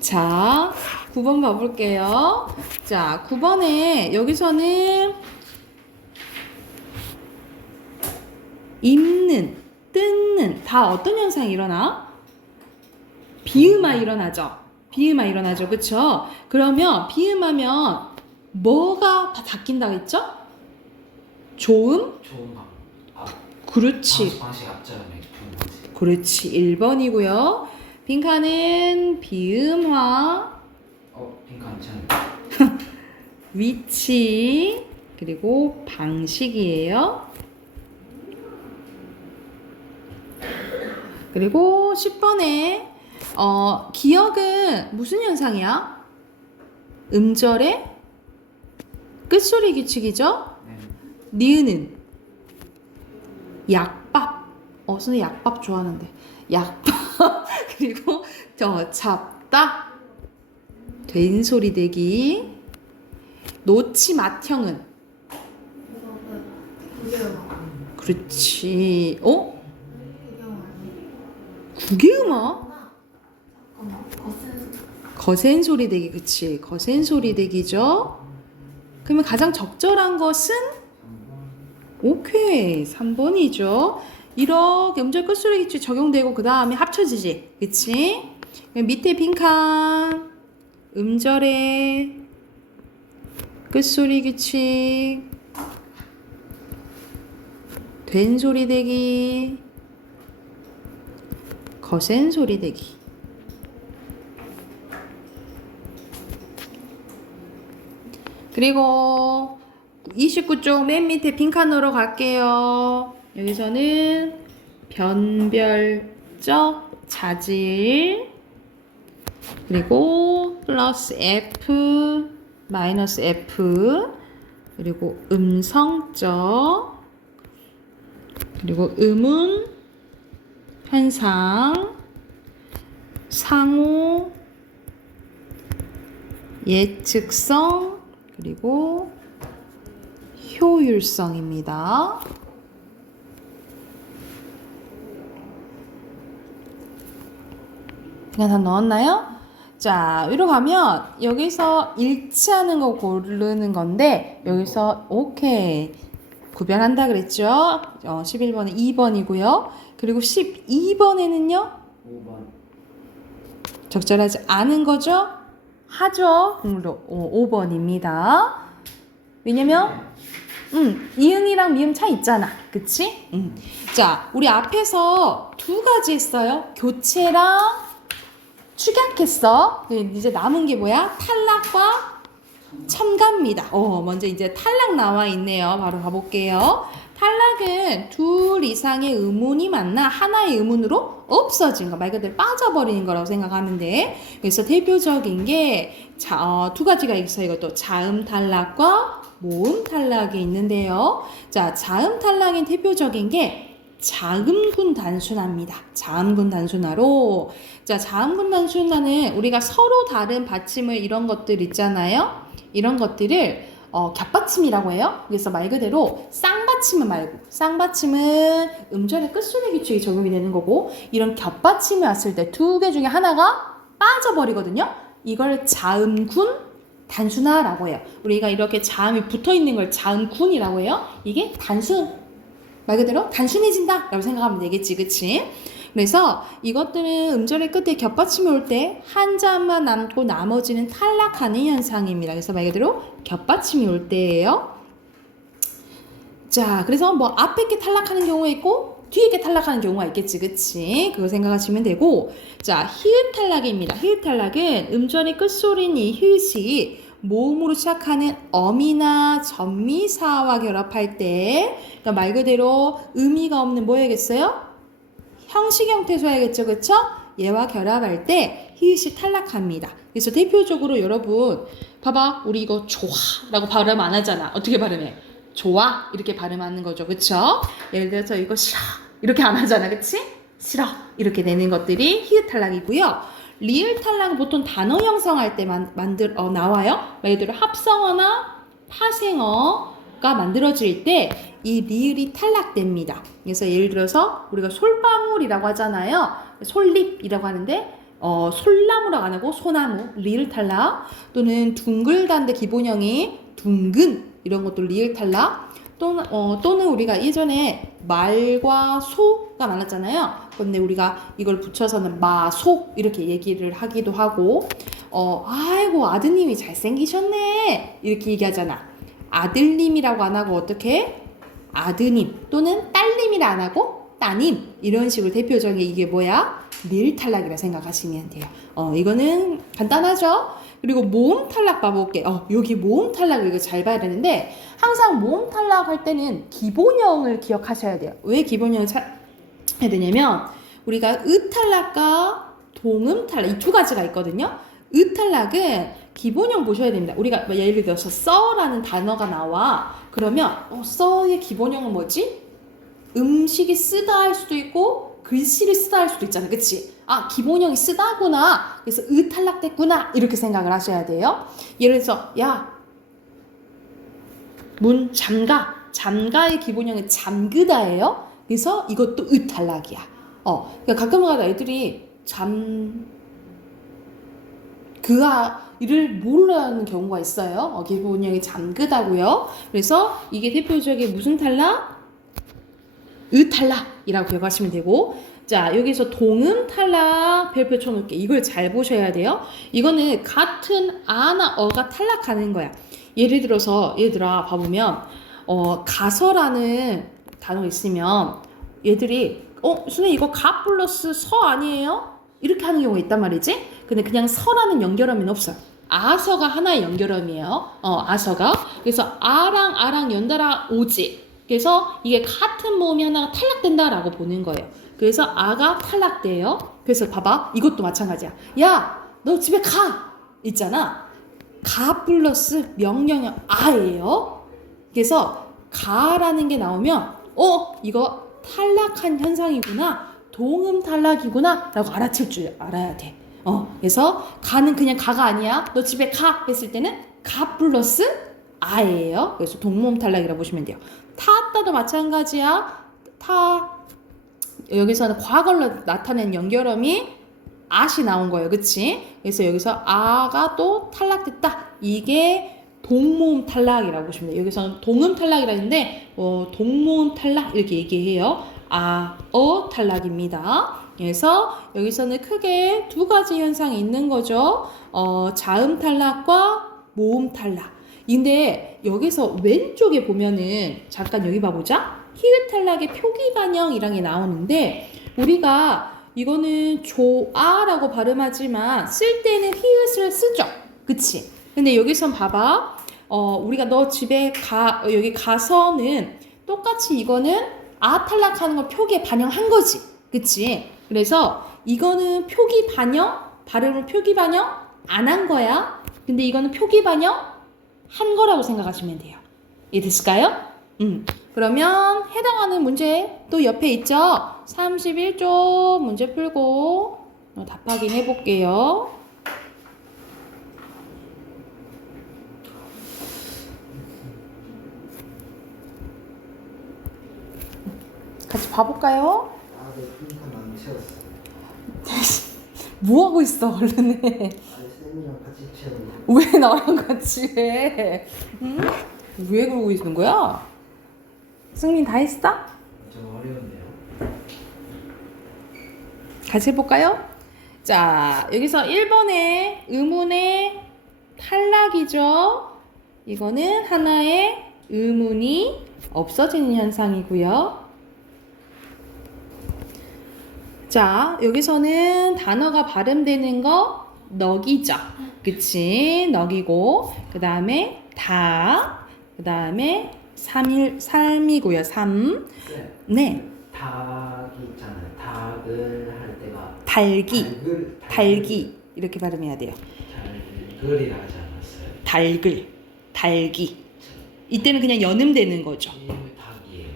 자, 9번 봐볼게요. 자, 9번에 여기서는 입는, 뜯는 다 어떤 현상이 일어나? 비음화 일어나죠. 그쵸? 그러면 비음하면 뭐가 다 닦인다고 했죠? 조음? 좋은 방. 그렇지. 방식 앞자음에 좋은 방식. 그렇지. 1번이고요. 빈칸은 비음화, 빈칸 괜찮아요. 위치, 그리고 방식이에요. 그리고 10번에 기억은 무슨 현상이야? 음절의 끝소리 규칙이죠? 네. 니은은 약밥. 선생님 약밥 좋아하는데. 약밥. 그리고 잡다. 된소리 대기. 노치 맏형은 그렇지. 국외음악? 거센 소리 대기, 그치? 거센 소리 대기죠? 그러면 가장 적절한 것은? 오케이, 3번이죠. 이렇게 음절 끝소리 기출 적용되고 그 다음에 합쳐지지, 그치? 그럼 밑에 빈칸 음절의 끝소리 규칙, 된 소리 대기, 거센 소리 대기. 그리고 29쪽 맨 밑에 빈칸으로 갈게요. 여기서는 변별적 자질, 그리고 플러스 F, 마이너스 F, 그리고 음성적, 그리고 음운, 현상, 상호, 예측성, 그리고 효율성입니다. 그냥 다 넣었나요? 자, 위로 가면 여기서 일치하는 거 고르는 건데 여기서 오케이 구별한다 그랬죠? 11번은 2번이고요. 그리고 12번에는요? 5번. 적절하지 않은 거죠? 하죠. 그러므로 5번입니다. 왜냐면 이응이랑 미음 차이 있잖아. 그치? 자, 우리 앞에서 두 가지 했어요. 교체랑 축약했어. 이제 남은 게 뭐야? 탈락과 첨가입니다. 먼저 이제 탈락 나와 있네요. 바로 가볼게요. 탈락은 둘 이상의 의문이 만나 하나의 의문으로 없어진 거, 말 그대로 빠져버리는 거라고 생각하면 돼. 그래서 대표적인 게 두 가지가 있어요. 이것도 자음 탈락과 모음 탈락이 있는데요. 자, 자음 탈락의 대표적인 게 자음군 단순화입니다. 자음군 단순화로, 자, 자음군 단순화는 우리가 서로 다른 받침을 이런 것들 있잖아요. 이런 것들을 겹받침이라고 해요. 그래서 말 그대로 쌍받침은 말고, 쌍받침은 음절의 끝소리 규칙이 적용이 되는 거고, 이런 겹받침이 왔을 때 두 개 중에 하나가 빠져버리거든요. 이걸 자음군 단순화라고 해요. 우리가 이렇게 자음이 붙어 있는 걸 자음군이라고 해요. 이게 말 그대로 단순해진다 라고 생각하면 되겠지, 그치? 그래서 이것들은 음절의 끝에 겹받침이 올 때 한 자만 남고 나머지는 탈락하는 현상입니다. 그래서 말 그대로 겹받침이 올 때예요. 자, 그래서 뭐 앞에 게 탈락하는 경우가 있고 뒤에 게 탈락하는 경우가 있겠지, 그치? 그거 생각하시면 되고, 자, 히읗 탈락입니다. 히읗 탈락은 음절의 끝소리인 이 히읗이 모음으로 시작하는 어미나 전미사와 결합할 때, 그러니까 말 그대로 의미가 없는 뭐야겠어요? 형식 형태소야겠죠, 그쵸? 얘와 결합할 때 히읗이 탈락합니다. 그래서 대표적으로 여러분 봐봐, 우리 이거 좋아라고 발음 안 하잖아. 어떻게 발음해? 좋아 이렇게 발음하는 거죠, 그쵸? 예를 들어서 이거 싫어 이렇게 안 하잖아, 그치? 싫어 이렇게 되는 것들이 히읗 탈락이고요. 리을 탈락은 보통 단어 형성할 때 나와요. 예를 들어 합성어나 파생어가 만들어질 때 이 리을이 탈락됩니다. 그래서 예를 들어서 우리가 솔방울이라고 하잖아요. 솔잎이라고 하는데 솔나무라고 안 하고 소나무, 리을 탈락. 또는 둥글다인데 기본형이 둥근, 이런 것도 리을 탈락. 또는 우리가 예전에 말과 소가 많았잖아요. 근데 우리가 이걸 붙여서는 마소 이렇게 얘기를 하기도 하고, 아이고 아드님이 잘생기셨네 이렇게 얘기하잖아. 아들님이라고 안 하고 어떻게? 아드님 또는 딸님이라 안 하고 따님, 이런 식으로 대표적인 이게 뭐야? 리을 탈락이라 생각하시면 돼요. 이거는 간단하죠? 그리고 모음 탈락 봐볼게. 여기 모음 탈락을 이거 잘 봐야 되는데, 항상 모음 탈락 할 때는 기본형을 기억하셔야 돼요. 왜 기본형을 해야 되냐면, 우리가 의 탈락과 동음 탈락, 이 두 가지가 있거든요. 의 탈락은 기본형 보셔야 됩니다. 우리가 예를 들어서 써라는 단어가 나와. 그러면 써의 기본형은 뭐지? 음식이 쓰다 할 수도 있고 글씨를 쓰다 할 수도 있잖아, 그치? 기본형이 쓰다구나, 그래서 의 탈락됐구나 이렇게 생각을 하셔야 돼요. 예를 들어서 문 잠가의 기본형은 잠그다예요. 그래서 이것도 의 탈락이야. 그러니까 가끔가다 애들이 그 아를 모르는 경우가 있어요. 기본형이 잠그다고요. 그래서 이게 대표적인 무슨 탈락? 탈락이라고 기억하시면 되고, 자 여기서 동음 탈락 별표 쳐놓을게. 이걸 잘 보셔야 돼요. 이거는 같은 아나 어가 탈락하는 거야. 예를 들어서 얘들아 봐보면 가서라는 단어가 있으면 얘들이 선생님 이거 가 플러스 서 아니에요? 이렇게 하는 경우가 있단 말이지. 근데 그냥 서라는 연결음은 없어요. 아서가 하나의 연결음이에요. 아서가. 그래서 아랑 연달아 오지. 그래서 이게 같은 모음이 하나가 탈락된다라고 보는 거예요. 그래서 아가 탈락돼요. 그래서 봐봐. 이것도 마찬가지야. 야, 너 집에 가! 있잖아. 가 플러스 명령형 아예요. 그래서 가라는 게 나오면 이거 탈락한 현상이구나. 동음 탈락이구나 라고 알아챌 줄 알아야 돼. 그래서 가는 그냥 가가 아니야. 너 집에 가 했을 때는 가 플러스 아예요. 그래서 동모음 탈락이라고 보시면 돼요. 타다도 마찬가지야. 여기서는 과거를 나타낸 연결음이 at이 나온 거예요. 그치? 그래서 여기서 아가 또 탈락됐다. 이게 동모음 탈락이라고 보시면 돼요. 여기서는 동음 탈락이라는데 동모음 탈락 이렇게 얘기해요. 탈락입니다. 그래서 여기서는 크게 두 가지 현상이 있는 거죠. 자음 탈락과 모음 탈락. 근데 여기서 왼쪽에 보면은 잠깐 여기 봐보자. 히읗 탈락의 표기 반영이랑이 나오는데 우리가 이거는 조아라고 발음하지만 쓸 때는 히읗을 쓰죠. 그치? 근데 여기선 봐봐. 우리가 너 집에 여기 가서는 똑같이 이거는 아 탈락하는 걸 표기에 반영한 거지. 그치? 그래서 이거는 표기 반영, 발음을 표기 반영 안 한 거야. 근데 이거는 표기 반영 한 거라고 생각하시면 돼요. 이해됐을까요? 그러면 해당하는 문제 또 옆에 있죠? 31쪽 문제 풀고 답 확인해 볼게요. 같이 봐볼까요? 네, 핑크 많이 채웠어. 뭐 하고 있어 얼른 해. 쌤이랑 같이 채우고. 왜 나랑 같이 해? 응? 왜 그러고 있는 거야? 승민 다 했어? 좀 어려운데요. 같이 해볼까요? 자, 여기서 1번에 의문의 탈락이죠. 이거는 하나의 의문이 없어지는 현상이고요. 자, 여기서는 단어가 발음되는 거 넋이죠. 그치? 넋이고 그 다음에 그 다음에 삶이고요. 삶. 네. 닭이 있잖아요. 닭을 할 때가 달기 이렇게 발음해야 돼요. 달글이라 하지 않았어요? 달기 이때는 그냥 연음되는 거죠. 이름이 닭이에요.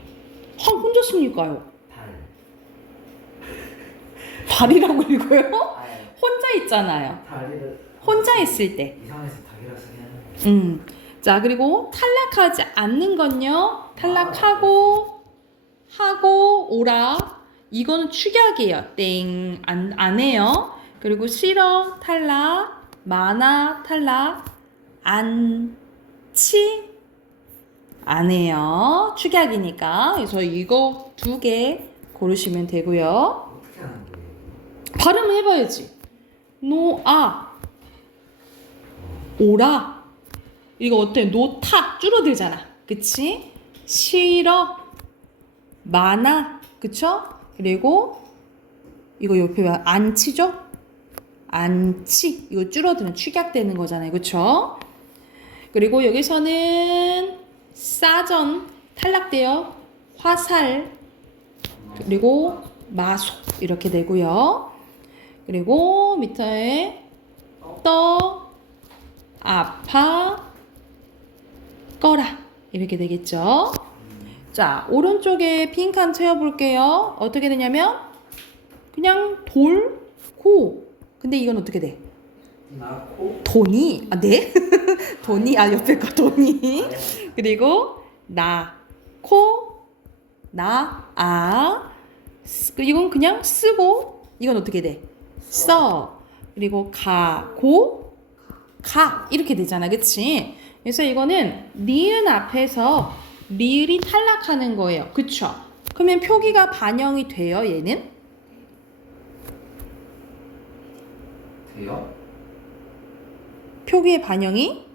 혼자 씁니까요? 달. 달이라고 읽어요? 아예 혼자 있잖아요. 달이를 혼자 있을 때. 이상해서 닭이라 쓰게 하는. 자, 그리고 탈락하지 않는 건요. 탈락하고 하고 오라. 이거는 축약이에요. 땡. 안 해요. 그리고 싫어 탈락. 많아 탈락. 않지 안 해요. 축약이니까. 그래서 이거 2개 고르시면 되고요. 어떻게 하는 거예요? 발음을 해봐야지. 노아 오라. 이거 어때? 노타 줄어들잖아. 그치? 싫어 많아. 그쵸? 그리고 이거 옆에 안치죠? 안치. 이거 줄어드는 축약되는 거잖아요. 그쵸? 그리고 여기서는 싸전 탈락돼요. 화살 그리고 마소 이렇게 되고요. 그리고 밑에 떠 아파 꺼라 이렇게 되겠죠. 자, 오른쪽에 빈칸 채워볼게요. 어떻게 되냐면 그냥 돌고 근데 이건 어떻게 돼? 낳고 돈이 네? 돈이 옆에 거 돈이 그리고 나코 이건 그냥 쓰고 이건 어떻게 돼? 써 그리고 가고 가 이렇게 되잖아, 그치? 그래서 이거는 니은 앞에서 리을이 탈락하는 거예요, 그쵸? 그러면 표기가 반영이 돼요, 얘는? 돼요? 표기의 반영이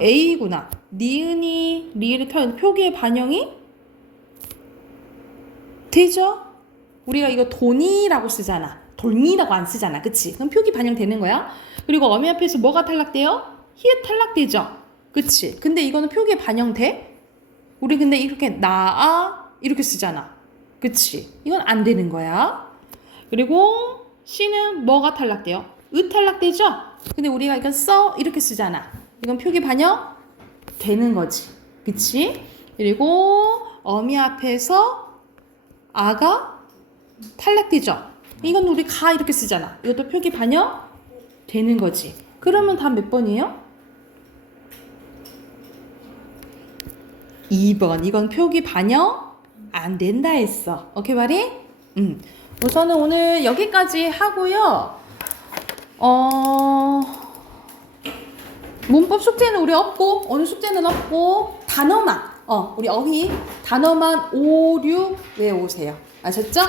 A구나. 니은이 리을이 탈락, 표기의 반영이 되죠? 우리가 이거 돈이라고 쓰잖아. 돌니라고 안 쓰잖아, 그치? 그럼 표기 반영되는 거야. 그리고 어미 앞에서 뭐가 탈락돼요? 히읗 탈락되죠, 그치? 근데 이거는 표기에 반영돼? 우리 근데 이렇게 나아 이렇게 쓰잖아, 그치? 이건 안 되는 거야. 그리고 C는 뭐가 탈락돼요? 으 탈락되죠? 근데 우리가 이건 써 이렇게 쓰잖아. 이건 표기 반영 되는 거지, 그치? 그리고 어미 앞에서 아가 탈락되죠? 이건 우리 가 이렇게 쓰잖아. 이것도 표기 반영 되는 거지. 그러면 답 몇 번이에요? 2번. 이건 표기 반영 안 된다 했어. 오케이, 말이? 우선은 오늘 여기까지 하고요. 문법 숙제는 우리 없고, 오늘 숙제는 없고, 단어만, 우리 어휘 단어만 5, 6 외워오세요. 아셨죠?